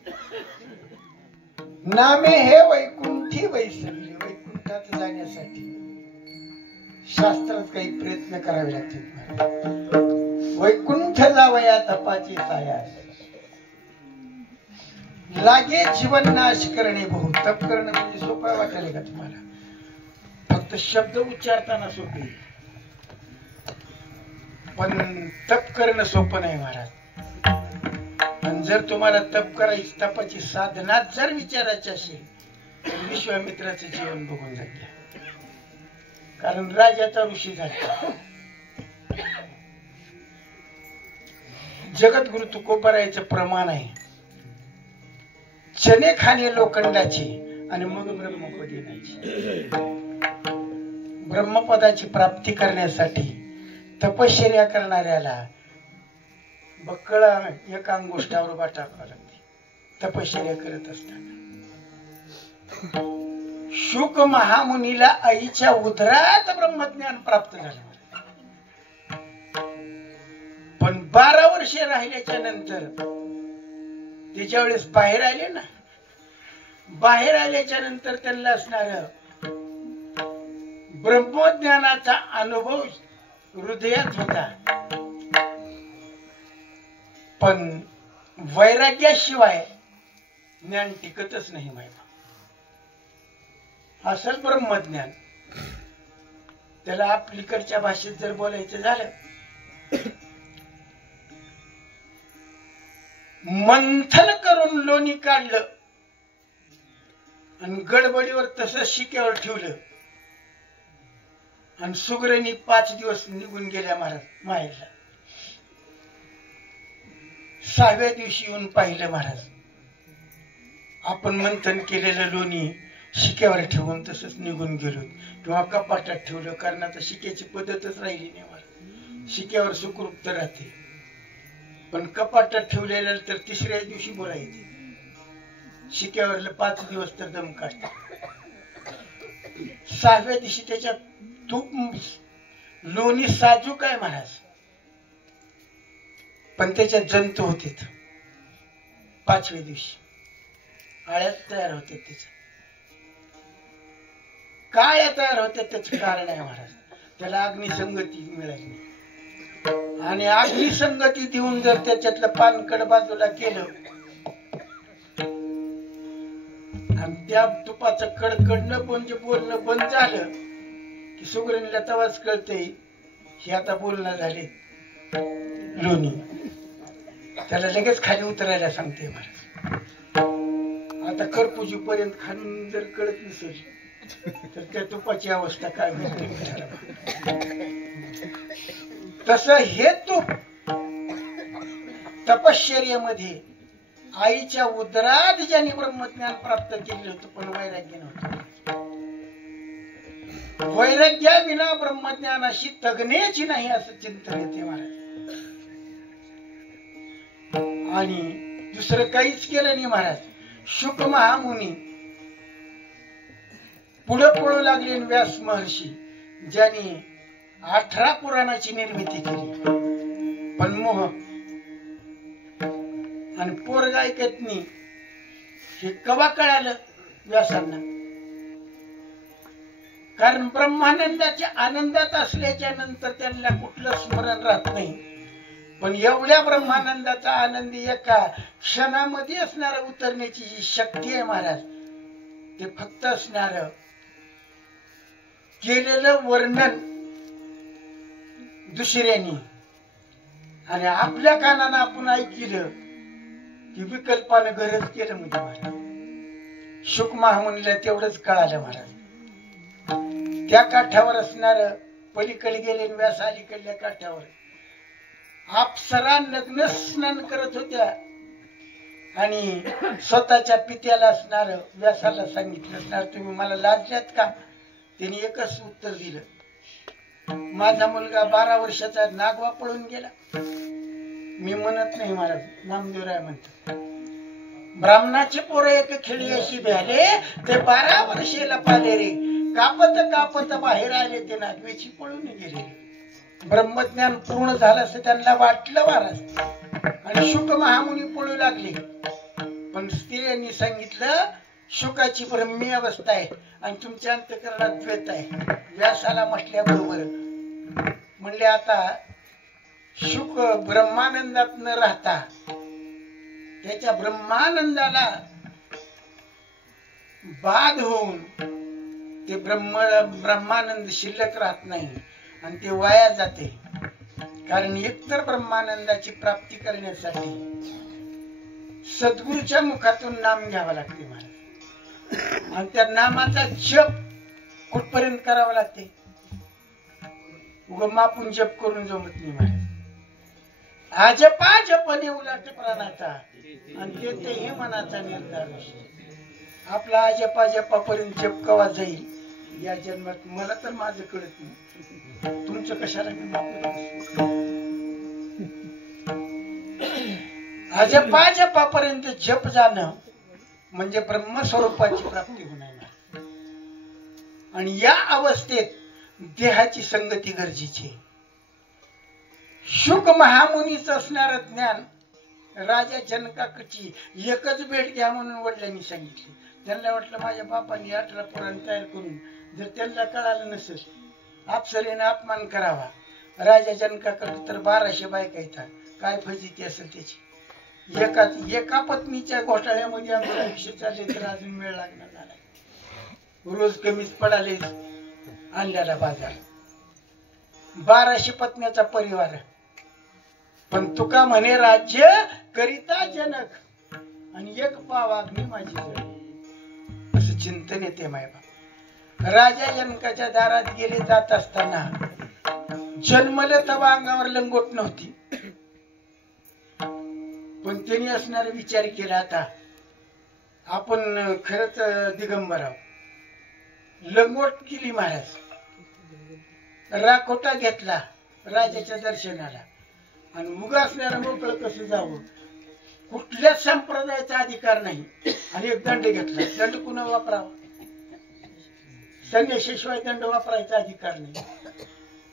नामे हे वैकुंठी वैसरले. वैकुंठात जाण्यासाठी शास्त्रात काही प्रयत्न करावे लागतील. वैकुंठ जावया तपाची सायास लागे जीवन नाश करणे बहु. तप करणं म्हणजे सोपं वाटेल का तुम्हाला? फक्त शब्द उच्चारताना सोपे, पण तप करणं सोपं नाही महाराज. आणि जर तुम्हाला तप करायची, तपाची साधनात जर विचारायची असेल तर विश्वामित्राचं जीवन बघून जाते. कारण राजाचा ऋषी झाला. जगद्गुरु तुकोबारायचं प्रमाण आहे चणे खाणे लोखंडाचे आणि मग ब्रह्मपद येण्याची. ब्रह्मपदाची प्राप्ती करण्यासाठी तपश्चर्या करणाऱ्याला बक्कळा एका अंगुष्ठावर उभा टाकावा लागते तपश्चर्या करत असताना. शुक महामुनीला आईच्या उदरात ब्रह्मज्ञान प्राप्त झालं. पण 12 वर्षे राहिल्याच्या नंतर त्याच्या वेळेस बाहेर आले ना, बाहेर आल्याच्या नंतर त्यांना असणार ब्रह्मज्ञानाचा अनुभव हृदयात होता. पण वैराग्याशिवाय ज्ञान टिकतच नाही. माहिती असल ब्रह्मज्ञान त्याला आपलीकडच्या भाषेत जर बोलायचं झालं, मंथन करून लोणी काढलं आणि गडबडीवर तसंच शिक्यावर ठेवलं आणि सुगरणी 5 दिवस निघून गेल्या महाराज माहेरला. 6व्या दिवशी येऊन पाहिलं महाराज आपण मंथन केलेलं लोणी शिक्यावर ठेवून तसंच निघून गेलो किंवा कपाटात ठेवलं. कारण आता शिक्याची पद्धतच राहिली नाही महाराज. शिक्यावर सुखरूप तर राहते, पण कपाटात ठेवलेलं तर 3ऱ्या दिवशी बोलायचे. शिक्यावर 5 दिवस तर दम काढतात. 6व्या दिवशी त्याच्यात तूप लोणी साजूक आहे महाराज, पण त्याच्यात जंतू होते. 5व्या दिवशी आळ्यात तयार होते. त्याच काय तयार होते त्याचं कारण आहे महाराज. त्याला अग्निसंगती मिळाली आणि अग्निसंगती देऊन जर त्याच्यातलं पानकड बाजूला केलं आणि त्या तुपाचं कडकडणं म्हणजे बोलणं बंद झालं की सुगरणीला तवाच कळतंय हे आता बोलणं झाले लोणी. त्याला लगेच खाली उतरायला सांगते महाराज. आता करपुजी पर्यंत खालून जर कळत नसेल तर त्या तुपाची अवस्था काय होते. तस हे तूप तपश्चर्येमध्ये आईच्या उदरात ज्यांनी ब्रह्मज्ञान प्राप्त केले होते, पण वैराग्य नव्हतं. वैराग्याविना ब्रह्मज्ञानाशी तगण्याची नाही असं चिंतन येते महाराज. आणि दुसरं काहीच केलं नाही महाराज. शुक महामुनी पुढे पळू लागले. व्यास महर्षी ज्यांनी 18 पुराणाची निर्मिती केली, पण मोह आणि पोरग ऐकत नाही हे कवा कळालं व्यासांना. कारण ब्रह्मानंदाच्या आनंदात असल्याच्या नंतर त्यांना कुठलं स्मरण राहत नाही. पण एवढ्या ब्रह्मानंदाचा आनंद एका क्षणामध्ये असणारा उतरण्याची जी शक्ती आहे महाराज, ते फक्त असणार केलेलं वर्णन दुसऱ्यानी आणि आपल्या कानानं आपण ऐकलं की विकल्पानं गरज केलं म्हणजे महाराज. शुक महामुनीला तेवढंच कळालं महाराज. त्या काठावर असणार पलीकडे गेले व्यास अलीकडल्या काठावर अप्सरा नग्न स्नान करत होत्या आणि स्वतःच्या पित्याला असणार व्यासाला सांगितलं असणार तुम्ही मला लाजल्यात का. त्यांनी एकच उत्तर दिलं, माझा मुलगा 12 वर्षाचा नागवा पळून गेला. मी म्हणत नाही महाराज, नामदेवराय म्हणतो ब्राह्मणाचे पोरं एक खेळी अशी भ्याले ते 12 वर्षेला पाले रे. कापत कापत बाहेर आले ते नागवेची पळून गेले. ब्रह्मज्ञान पूर्ण झालं असं त्यांना वाटलं महाराज. आणि शुक महामुनी पळू लागले. पण स्त्रियांनी सांगितलं शुकाची ब्रह्मी अवस्था आहे आणि तुमच्या अंतःकरणात द्वैत आहे. व्यासाला म्हटल्याबरोबर म्हणले आता शुक ब्रह्मानंदात न राहता त्याच्या ब्रह्मानंदाला बाध होऊन ते ब्रह्मानंद शिल्लक राहत नाही आणि ते वाया जाते. कारण एकतर ब्रह्मानंदाची प्राप्ती करण्यासाठी सद्गुरूच्या मुखातून नाम घ्यावा लागते महाराज. आणि त्या नामाचा जप कुठपर्यंत करावा लागते? उगम आपण जप करून जमत नाही महाराज. आजपा जपणे उलाट प्राणाचा आणि तेही मनाचा निर्धार. आपला आजपा जपापर्यंत जप कवा जाईल या जन्मात मला तर माझं कळत नाही. तुमचं कशाला आजपा जपापर्यंत जप जाणं म्हणजे ब्रह्मस्वरूपाची प्राप्ती होणार. आणि या अवस्थेत देहाची संगती गरजेची. शुक महामुनीच असणार ज्ञान राजा जनकाची एकच भेट घ्या म्हणून वडिलांनी सांगितले. त्यांना वाटलं माझ्या बापाने 18 पुराण तयार करून जर त्यांना कळालं नसेल अप्सरेने अपमान करावा. राजा जनकाकडे तर 1200 बायका येतात. काय फजिती असेल त्याची. एका पत्नीच्या घोटाळ्यामध्ये आम्हाला आयुष्य चालले तर अजून वेळ लागणार झाला. रोज कमीच पडाले आणल्याला बाजार. 1200 पत्न्याचा परिवार. पण तुका म्हणे राज्य करिता जनक आणि एक पाव अग्नी माझी जळ. असं चिंतन येते मायबाप. राजा जनकाच्या दारात गेले जात असताना जन्मले तेव्हा अंगावर लंगोट नव्हती. पण त्यांनी असणारा विचार केला आता आपण खरंच दिगंबर आहोत. लंगोट केली महाराज. राखोटा घेतला राजाच्या दर्शनाला आणि उगा असणारा मोकळं कसं जावं. कुठल्याच संप्रदायाचा अधिकार नाही. आणि एक दंड घेतला. दंड पुन्हा वापरावा. संन्यासाशिवाय दंड वापरायचा अधिकार नाही.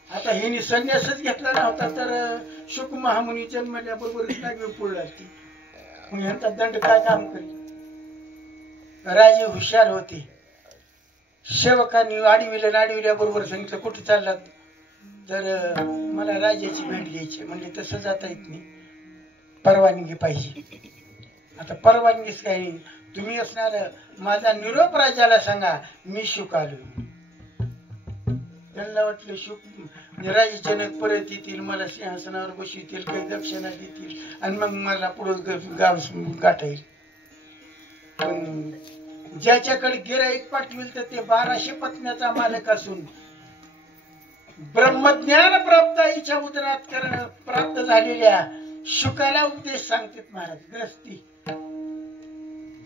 आता हिने संन्यासच घेतला नव्हता तर शुक महामुनी जन्मल्याबरोबरच नागवी पुढला ती. मग ह्यांचा दंड काय काम करेल. राजे हुशार होते. सेवकांनी आडविल्याबरोबर सांगितलं कुठे चाललात तर मला राजाची भेट घ्यायची. म्हणजे तसं जाता येत नाही. परवानगी पाहिजे. आता परवानगीच काही नाही. तुम्ही असणार माझा निरोप राजाला सांगा मी शुक आलो. त्यांना वाटलं शुक राजे जनक परत येतील मला सिंहासनावर बसवतील काही दक्षिणा देतील आणि मग मला पुढं गाव गाठा येईल. पण ज्याच्याकडे गिराईक पाठविल तर ते 1200 पत्न्याचा मालक असून ब्रह्मज्ञान प्राप्त आईच्या उदरात प्राप्त झालेल्या शुकाला उपदेश सांगतात महाराज. ग्रस्ती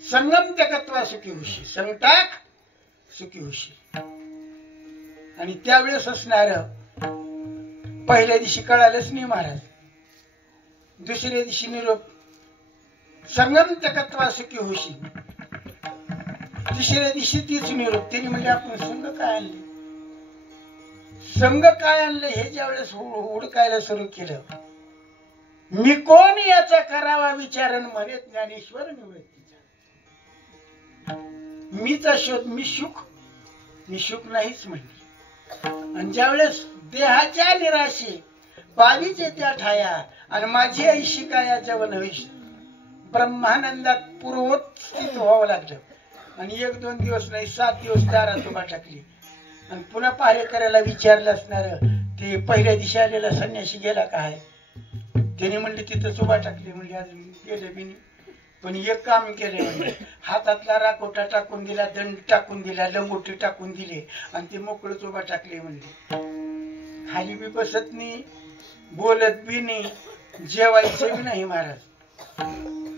संगम त्यक्त्वा सुखी होशी. संगटाक सुखी होशी. आणि त्यावेळेस असणार पहिल्या दिवशी कळालंच नाही महाराज. दुसऱ्या दिवशी निरोप संगम त्यक्त्वा सुखी होशी. तिसऱ्या दिवशी तीच निरोप. त्यांनी म्हणजे आपण संघ काय आणले. संघ काय आणलं हे ज्यावेळेस हुडकायला सुरू केलं. मी कोण याचा करावा विचारण म्हणे ज्ञानेश्वर निवृत्तीचा. मीचा शोध मी शुक नाहीच म्हणली. आणि ज्यावेळेस देहाच्या निराशे बावीचे त्या ठाया आणि माझी ऐशी काया जवन हवीश ब्रह्मानंदात पूर्वत स्थित व्हावं लागलं. आणि 1-2 दिवस नाही 7 दिवस दारात उभा टाकली. आणि पुन्हा पाहरे करायला विचारलं असणार ते पहिल्या दिवशी आलेला संन्यासी गेला काय. त्याने म्हणले तिथंच उभा टाकली. म्हणजे अजून गेले बी नाही. पण एक काम केले म्हणजे हातातला राकोटा टाकून दिला, दंड टाकून दिला, लंगोटी टाकून दिले आणि ते मोकळच उभा टाकले. म्हणजे खाली बी बसत नाही, बोलत बी नाही, जेवायचं बी नाही महाराज.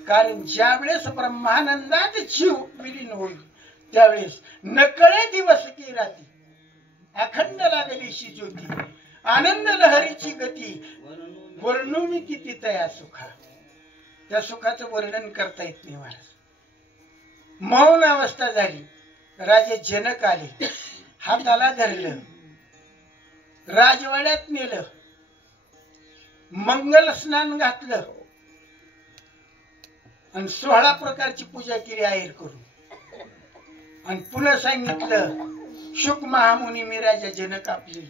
कारण ज्या वेळेस ब्रह्मानंदात जीव विलीन होईल त्यावेळेस नकळे दिवस की राती अखंड लागलीशी ज्योती आनंद लहरीची गती वर्णुमी किती तया सुखा. त्या सुखाचं वर्णन करता येत नाही महाराज. मौन अवस्था झाली. राजे जनक आले, हाताला धरलं, राजवाड्यात नेलं, मंगल स्नान घातलं, आणि 16 प्रकारची पूजा केली आहेर करून आणि पुन्हा सांगितलं शुक महामुनी मी राजा जनक आपली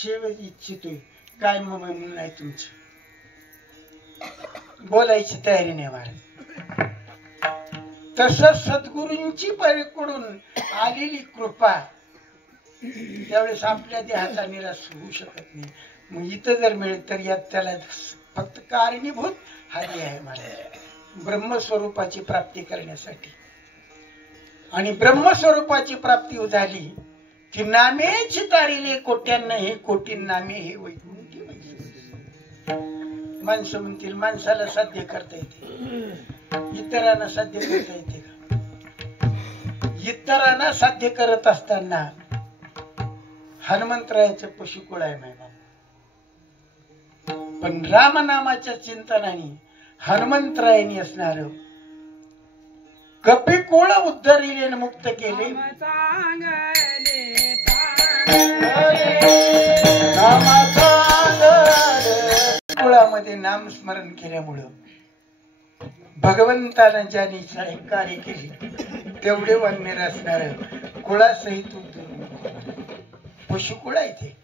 सेवे इच्छितोय. काय म्हणून नाही तुमची बोलायची तयारी नाही महाराज. तसंच सद्गुरूंची परीकडून आलेली कृपा त्यावेळेस आपल्या देहाचा निराश होऊ शकत नाही. मग इथं जर मिळेल तर यात त्याला फक्त कारणीभूत हा देह आहे महाराज ब्रह्मस्वरूपाची प्राप्ती करण्यासाठी. आणि ब्रह्मस्वरूपाची प्राप्ती झाली की नामे चितारिले कोट्यांना हे कोटी नामे हे वैकुंठी वैकुंठी. माणसं म्हणतील माणसाला साध्य करता येते इतरांना साध्य करता येते का? इतरांना साध्य करत असताना हनुमंतरायाचं पशुकुळ आहे माय बाबा. पण रामनामाच्या चिंतनाने हनुमंतरायाने असणार कपिकुळ उद्धरिले मुक्त केले. कुळामध्ये नाम स्मरण केल्यामुळं भगवंतानं ज्याने कार्य केले तेवढे वानमेर असणार कुळासहित उद्धरून पशुकुळ आहे ते.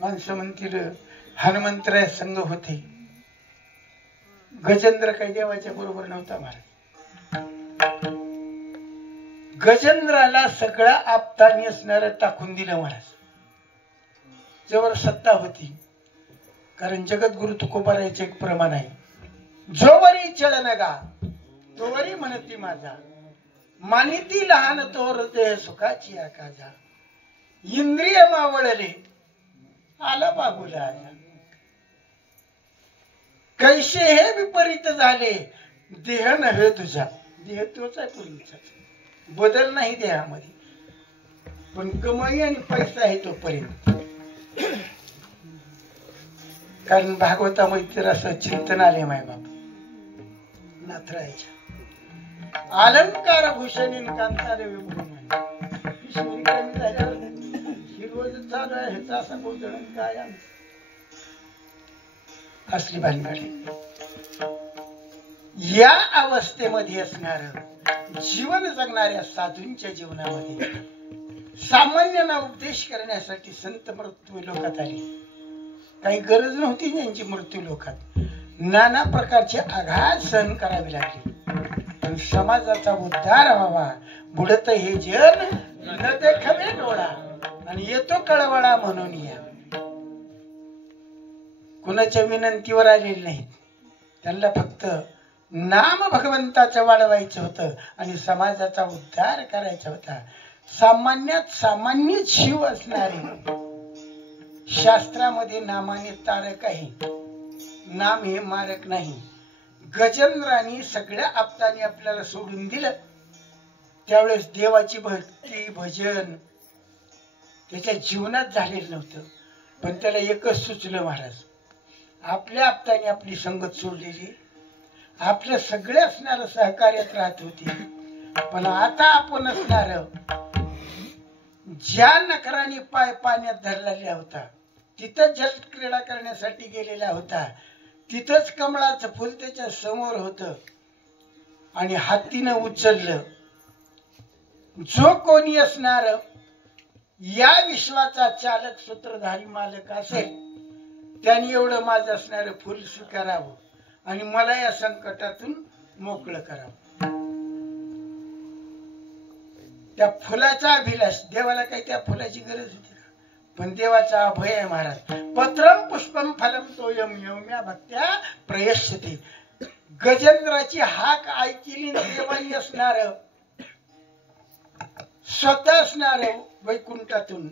माणसं म्हणतील हनुमंतराय संघ होते. गजेंद्र काही देवाच्या बरोबर नव्हता महाराज. गजेंद्राला सगळा आपतानी असणार टाकून दिलं महाराज. जवळ सत्ता होती. कारण जगद्गुरु तुकोबारायचे एक प्रमाण आहे जोवरी चळनगा तोवरी म्हणती माझा मानिती लहान तो हृदय सुखाची आकाजा. इंद्रिय मावळले आला बाबूला आला. कैसे हे विपरीत झाले देह नव्हे तुझा. देह तोच आहे पूर्वीचा बदल नाही देहामध्ये. पण कमाई आणि पैसा आहे तोपर्यंत. कारण भागवतामध्ये असं चिंतन आले माय बाप नाथरायच्या अलंकार भूषणी कांतारे कमी झाल्यावर हिरवज चालू आहे ह्याचा असा गोंधळ काय असली भानगडी. या अवस्थेमध्ये असणार जीवन जगणाऱ्या साधूंच्या जीवनामध्ये सामान्यांना उपदेश करण्यासाठी संत मृत्यू लोकात आली. काही गरज नव्हती त्यांची मृत्यू लोकात. नाना प्रकारचे आघात सहन करावे लागले. पण समाजाचा उद्धार व्हावा बुडत हे जन न देखवे डोळा आणि येतो कळवळा म्हणून या. कुणाच्या विनंतीवर आलेले नाहीत. त्यांना फक्त नाम भगवंताचं वाढवायचं होतं आणि समाजाचा उद्धार करायचा होता. सामान्यात सामान्य जीव असणारे शास्त्रामध्ये नामाने तारक आहे. नाम हे मारक नाही. गजेंद्राने सगळ्या आपताने आपल्याला सोडून दिलं. त्यावेळेस देवाची भक्ती भजन त्याच्या जीवनात झालेलं नव्हतं. पण त्याला एकच सुचलं महाराज आपल्या आपताने आपली संगत सोडलेली आपल्या सगळे असणारं सहकार्यात राहत होती. पण आता आपण असणार ज्या नखराने पाय पाण्यात धरलेला होता तिथं जल क्रीडा करण्यासाठी गेलेला होता. तिथंच कमळाचं फुल त्याच्या समोर होत आणि हातीनं उचललं. जो कोणी असणार या विश्वाचा चालक सूत्रधारी मालक असेल त्याने एवढं माझं असणारं फुल स्वीकारावं आणि मला या संकटातून मोकळं करावं. त्या फुलाचा अभिलाष देवाला काही त्या फुलाची गरज होती का? पण देवाचा अभय आहे महाराज. पत्रम पुष्पम फलम तोयम यौम्या भक्त्या प्रयश्यते. गजेंद्राची हाक ऐकली देवानी असणार स्वतः असणार वैकुंठातून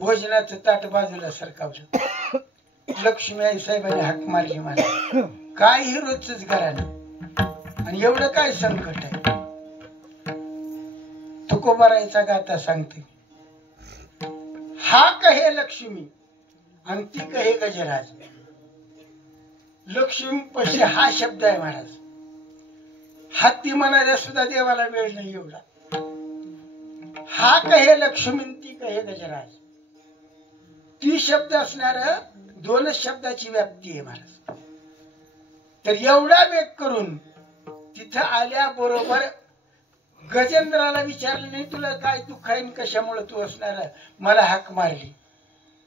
भोजनाचं ताट बाजूला सरकावलं. लक्ष्मी आई साहेबांनी हाक मारली मला. काय ही रोजच घरानं आणि एवढं काय संकट आहे. तुकोबारायचा गाता सांगते हा कहे लक्ष्मी आणि ती कहे गजराज. लक्ष्मी पशी हा शब्द आहे महाराज. हाती म्हणायला सुद्धा देवाला वेळ नाही एवढा. हा कहे लक्ष्मी ती कहे गजराज. ती शब्द असणार दोनच शब्दाची व्याप्ती आहे महाराज. तर एवढा वेग करून तिथं आल्याबरोबर गजेंद्राला विचारलं नाही तुला काय दुःख आहे कशामुळे तू असणार आहे? मला हाक मारली.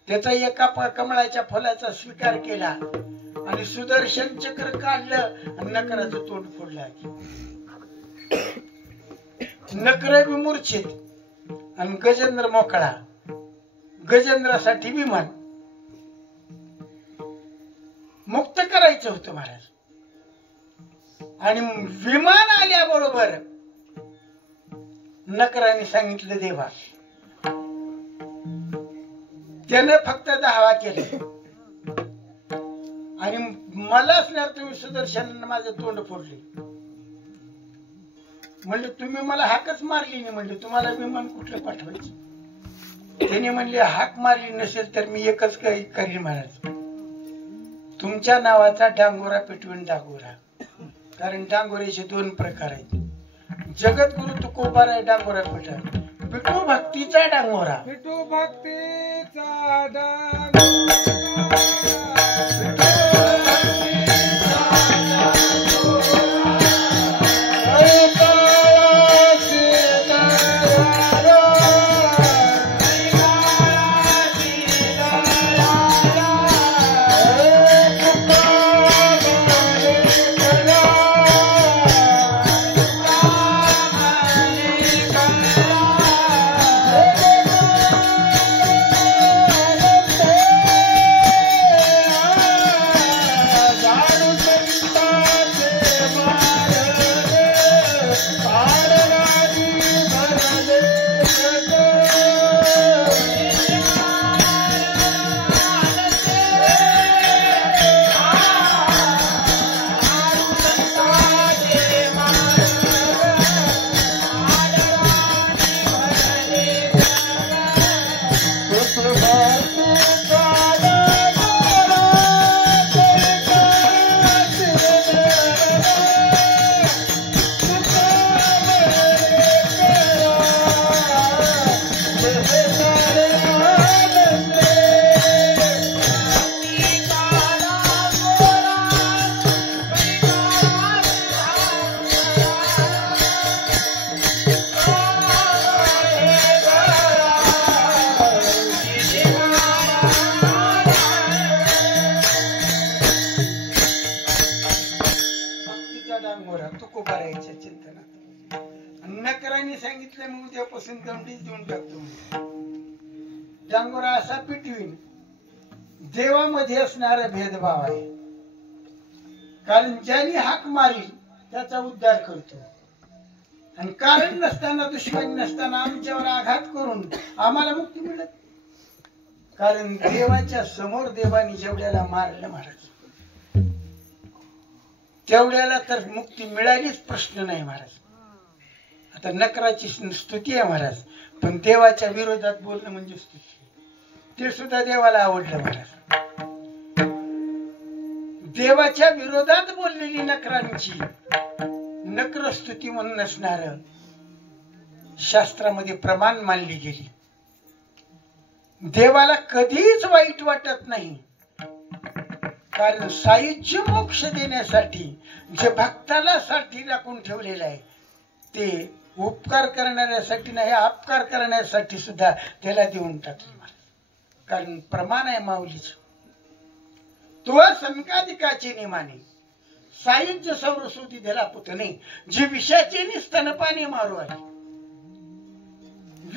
त्याचा एका कमळाच्या फुलाचा स्वीकार केला आणि सुदर्शन चक्र काढलं आणि नकराचं तोंड फोडलं. नकर विमूर्छित आणि गजेंद्र मोकळा. गजेंद्रासाठी विमान मुक्त करायचं होतं महाराज. आणि विमान आल्याबरोबर नकराने सांगितलं देवा. त्याने फक्त दावा केला आणि मला असणार तुम्ही सुदर्शनानं माझं तोंड फोडले. म्हणले तुम्ही मला हाकच मारली नाही. म्हणले तुम्हाला विमान कुठलं पाठवायचं? त्याने म्हणले हाक मारली नसेल तर मी एकच काही करीन महाराज, तुमच्या नावाचा डांगोरा पेटवून डांगोरा. कारण डांगोऱ्याचे दोन प्रकार आहेत. जगद्गुरु तुकोबाराय डांगोरा पेटा, विठू भक्तीचा डांगोरा. विठू भक्तीचा डांगोरा. नकराने सांगितलं मी उद्यापासून दमडीच देऊन टाकतो. डांगोरा असा पिटवीन. देवामध्ये असणारा भेदभाव आहे. कारण ज्याने हाक मारी त्याचा उद्धार करतो आणि कारण नसताना दुश्मन नसताना आमच्यावर आघात करून आम्हाला मुक्ती मिळत. कारण देवाच्या समोर देवाने जेवढ्याला मारलं महाराज तेवढ्याला तर मुक्ती मिळालीच प्रश्न नाही महाराज. आता नकराची स्तुती आहे महाराज, पण देवाच्या विरोधात बोलणं म्हणजे स्तुती. ते सुद्धा देवाला आवडलं महाराज. देवाच्या विरोधात बोललेली नकरांची नकर स्तुती म्हणून असणार शास्त्रामध्ये प्रमाण मानली गेली. देवाला कधीच वाईट वाटत नाही. कारण सायुज्य मोक्ष देण्यासाठी जे भक्ताला साठी राखून ठेवलेलं आहे ते उपकार करणाऱ्यासाठी नाही, अपकार करण्यासाठी सुद्धा त्याला देऊन टाकले. कारण प्रमाण आहे माऊलीच. तो सनकाधिकाचे निमाने सायुज्य सौरसुदी दिला पुतणे जे विषाचे स्तनपाने मारू आले.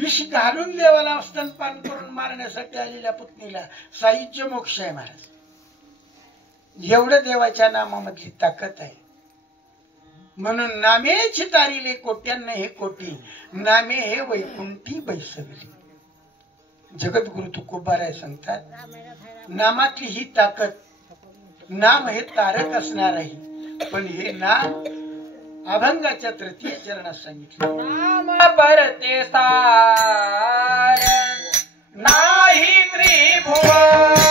विष घालून देवाला स्तनपान करून मारण्यासाठी आलेल्या पुतणीला सायुज्य मोक्ष आहे महाराज. एवढं देवाच्या नामामधली ताकद आहे. म्हणून नामे चितारिले कोट्यांना हे कोटी, नामे हे वैकुंठी बैसविले. जगद्गुरु तुकोबाराय सांगतात नामातली ही ताकद. नाम हे तारक असणार आहे, पण हे नाम अभंगाच्या तृतीय चरणात सांगितलं. नाम परते सार नाही त्रिभुवनी.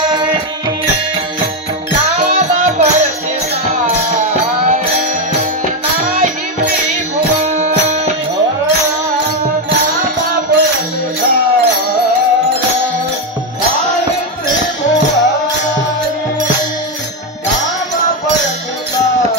नाम परते सार नाही त्रिभुवनी. नाम परते सार नाही त्रिभुवनी. नाम परते सार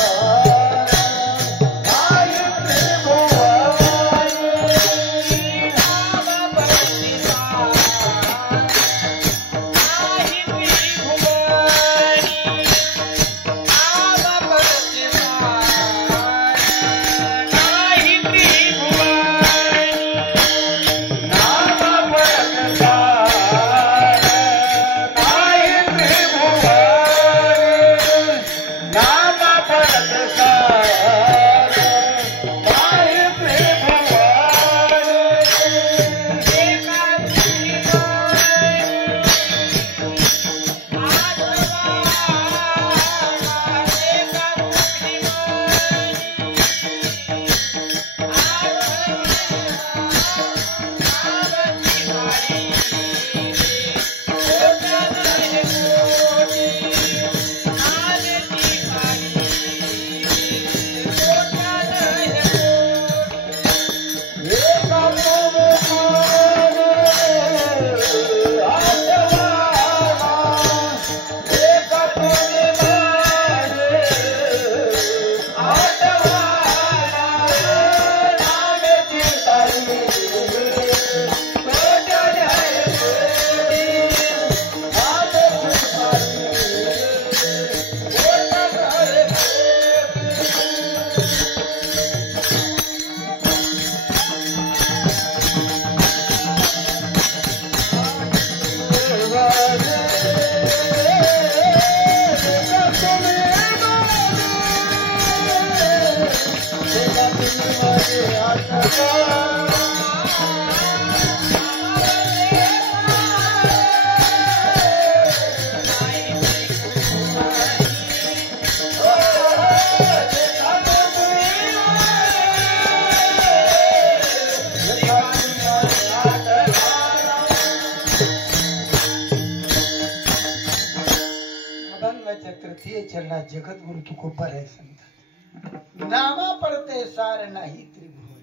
तृतीय चरणात जगद्गुरु तुकोबा आहे सांगतात, नामा पडते सार नाही त्रिभुवन.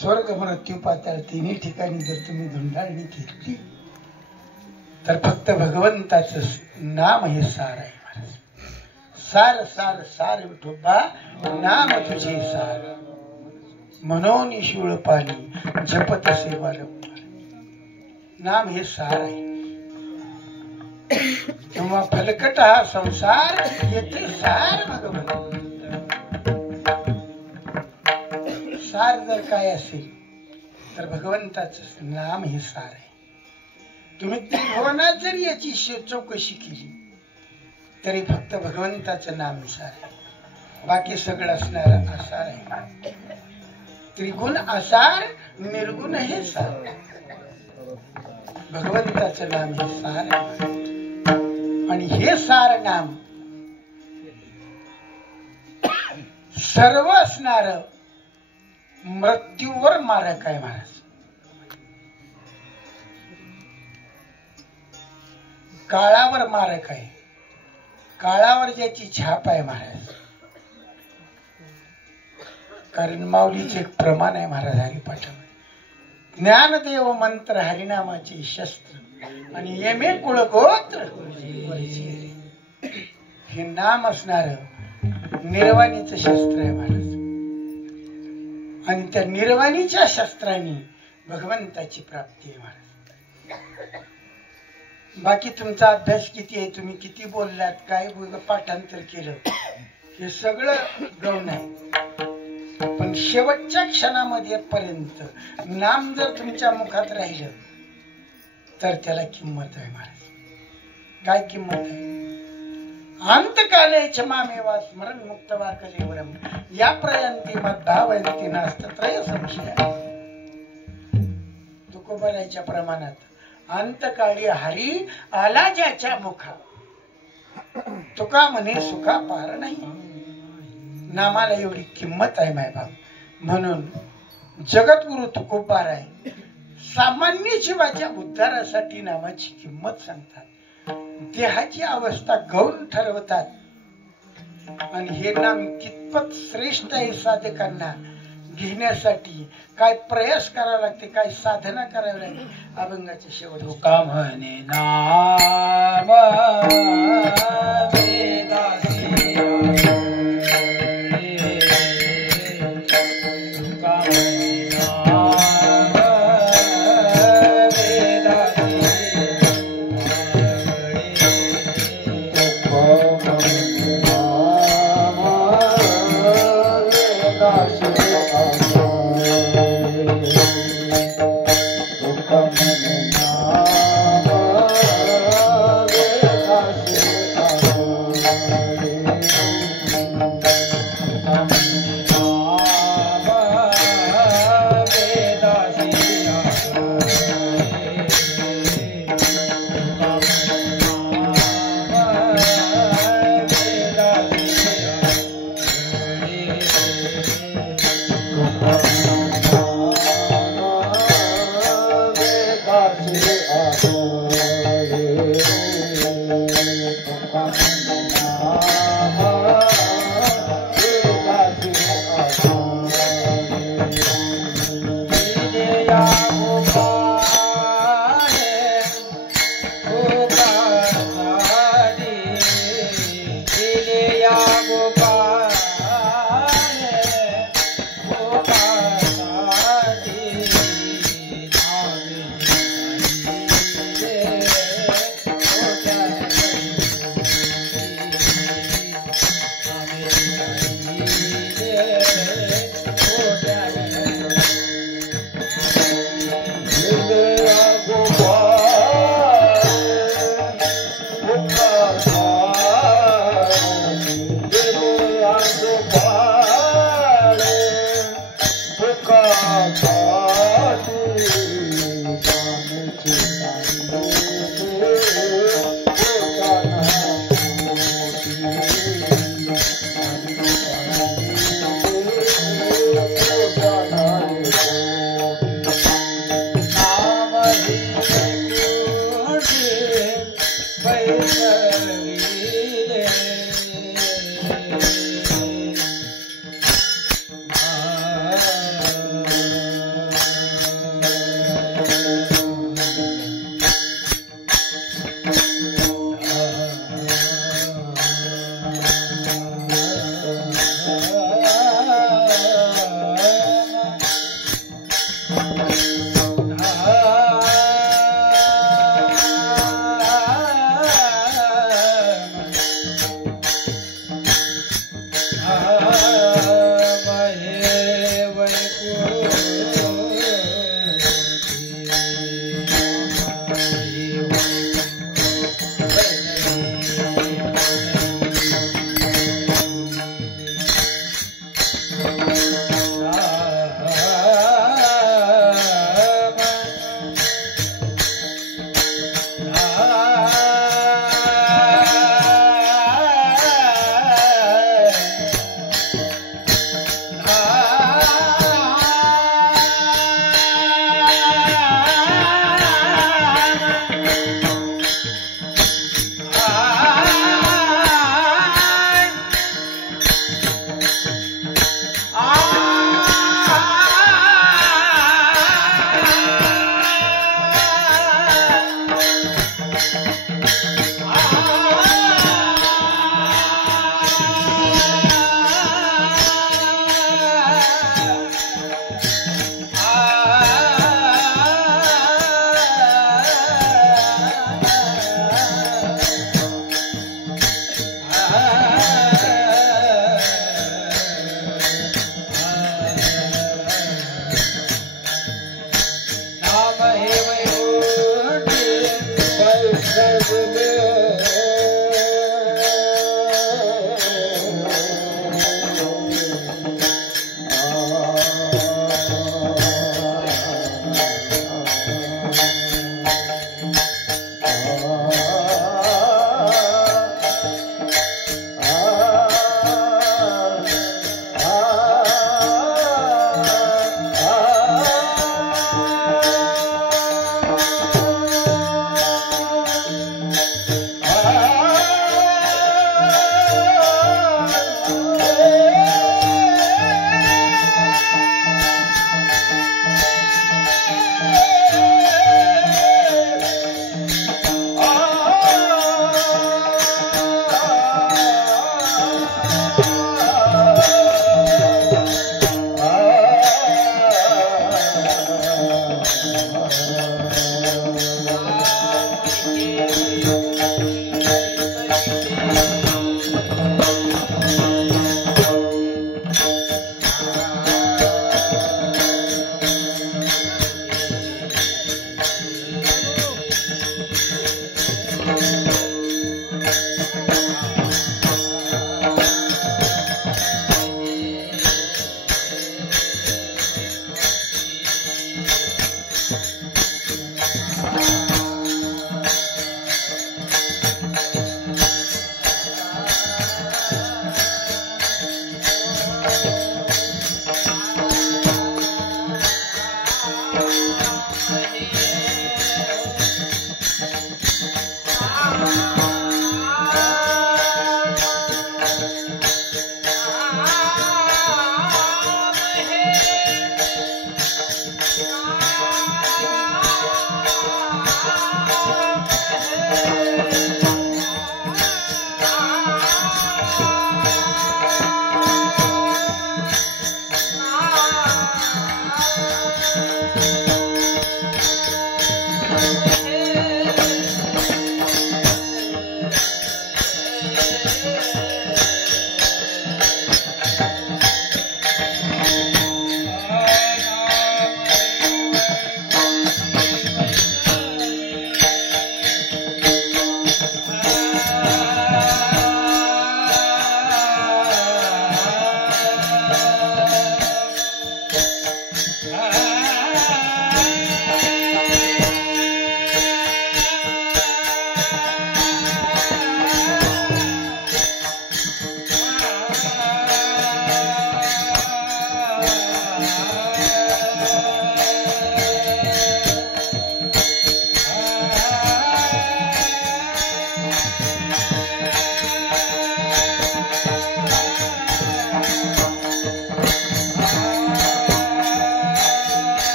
स्वर्ग मृत्यू पाताळ तिन्ही ठिकाणी जर तुम्ही धुंडाळणी घेतली तर फक्त भगवंताचं नाम हे सार आहे महाराज. सार सार सार विठोबा नाम तुझे सार, म्हणून शिवळ पाणी जपत असे वारंवार. नाम हे सार आहे. तेव्हा फलकट हा संसार येथे सार भगवंत. सार जर काय असेल तर भगवंताचं नाम हे सार आहे. तुम्ही त्रिभुवनात जरी याची चौकशी केली तरी फक्त भगवंताचं नाम सार आहे. बाकी सगळं असणार आसार आहे. त्रिगुण आसार, निर्गुण हे सार. भगवंताचं नाम हे सार आहे. आणि हे सार नाम सर्व असणार मृत्यूवर मारक आहे महाराज. काळावर मारक आहे. काळावर ज्याची छाप आहे महाराज. कारण माऊलीचे एक प्रमाण आहे महाराज हरिपाठामध्ये, ज्ञानदेव मंत्र हरिनामाचे शस्त्र आणि यमे कुळगोत्र. हे नाम असणार निर्वाणीचं शस्त्र आहे महाराज. आणि त्या निर्वाणीच्या शस्त्राने भगवंताची प्राप्ती आहे महाराज. बाकी तुमचा अभ्यास किती आहे, तुम्ही किती बोललात, काय पाठांतर केलं, हे सगळं गौण आहे. पण शेवटच्या क्षणामध्ये पर्यंत नाम जर तुमच्या मुखात राहिलं तर त्याला किंमत आहे महाराज. काय किंमत आहे? अंतकाले क्षमामेवा स्मरण मुक्तवा कलेवरम या प्रयंती मद्भावयंती नास्तत्रय संशय. तुकोबाराच्या प्रमाणात अंतकाळी हरी आला ज्याच्या मुखा, तुका म्हणे सुखा पार नाही. नामाला एवढी किंमत आहे मायबाप. म्हणून जगद्गुरु तुकोबार आहे सामान्य जीवाच्या उद्धारासाठी नामाची किंमत सांगतात. देहाची अवस्था गौण ठरवतात. आणि हे नाम कितपत श्रेष्ठ आहे साधकांना घेण्यासाठी काय प्रयास करावा लागते, काय साधना करावी लागते. अभंगाच्या शेवट तुका म्हणे नाम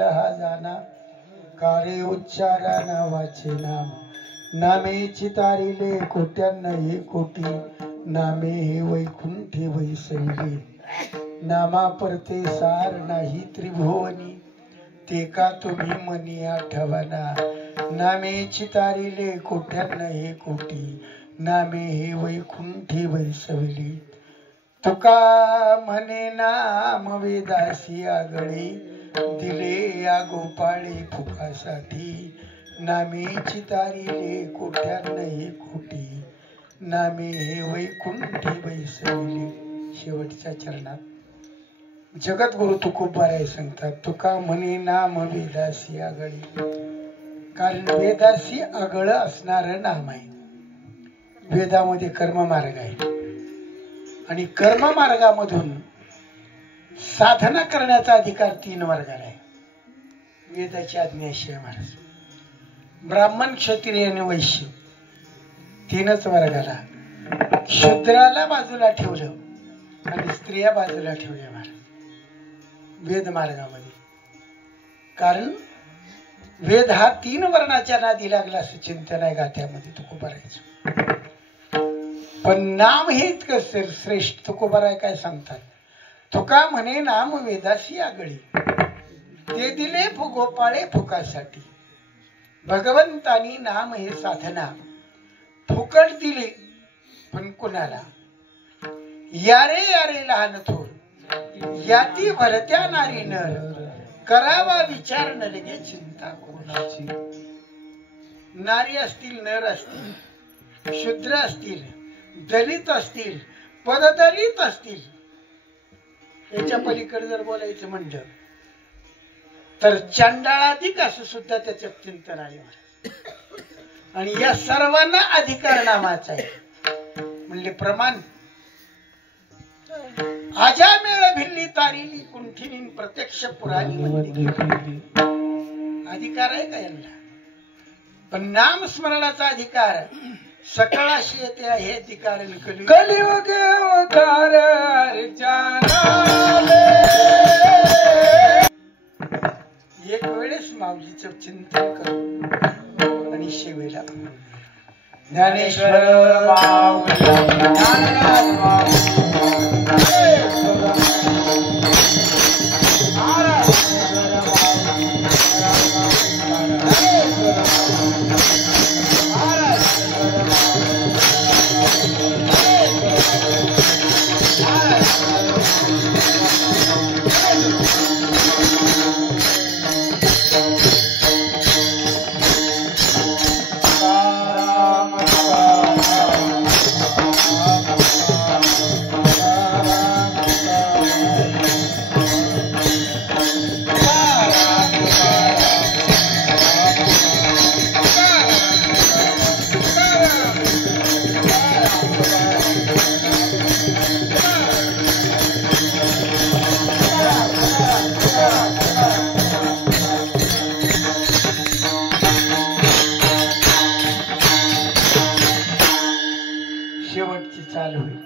केला हा जाना कार्य उच्चारा नावाचे नाम नामे चितारिले कोट्यान्न हे कोटी नामे हे वैकुंठी वैसविले नामा परते सार नाही त्रिभुवनी ते का तुम्ही मनी आठवना नामे चितारिले कोट्यान्न हे कोटी नामे हे वैकुंठी वैसविले तुका म्हणे नाम वेदासी आगळे दिले या गोपाळे फुकासाठी नामे चितारिले कोट्यान्न हे कोटी नामे हे वैकुंठी वैसविले. शेवटच्या चरणात जगद्गुरु तुकोबाराय सांगतात तुका म्हणे नाम वेदासी आगळे. कारण वेदासी आगळ असणार नाम आहे. वेदामध्ये कर्ममार्ग आहे आणि कर्ममार्गामधून साधना करण्याचा अधिकार 3 वर्गाला आहे. वेदाची आज्ञाशिवाय महाराज ब्राह्मण क्षत्रिय आणि वैश्य 3च वर्गाला. शूद्राला बाजूला ठेवलं आणि स्त्रिया बाजूला ठेवल्या महाराज वेद मार्गामध्ये. कारण वेद हा 3 वर्णाच्या नादी लागला असं चिंतन आहे गाथ्यामध्ये तुकोबारायचं. पण नाम हे इतकं श्रेष्ठ तुकोबाराय काय सांगतात तुका म्हणे नाम वेदासी आगळी ते दिले गोपाळे फुकासाठी. भगवंतानी नाम हे साधना फुकट दिले पण कुणाला यारे यारे लहान थोर याती भरत्या नारी नर करावा विचार न लगे चिंता कोणाची. नारी असतील नर असतील शूद्र असतील दलित असतील पददलित असतील याच्या पलीकडे जर बोलायचं म्हणलं तर चंडाळाधिक असं सुद्धा त्याच्यात चिंतन आहे. आणि या सर्वांना अधिकार नामाचा आहे म्हणले प्रमाण. आजा मेळ भिल्ली तारिली कुंठिनी प्रत्यक्ष पुराणी म्हणली. अधिकार आहे का यांना. पण नाम स्मरणाचा अधिकार सकळाशी येते आहे अधिकार. कलियुग अवतार एक वेळेस माऊलीचं चिंतन करू आणि शेवेला ज्ञानेश्वर शेवटची चाल होईल.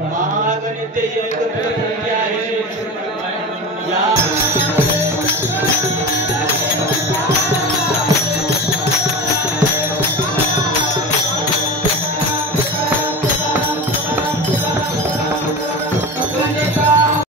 महागणित एक प्रकृती आहे या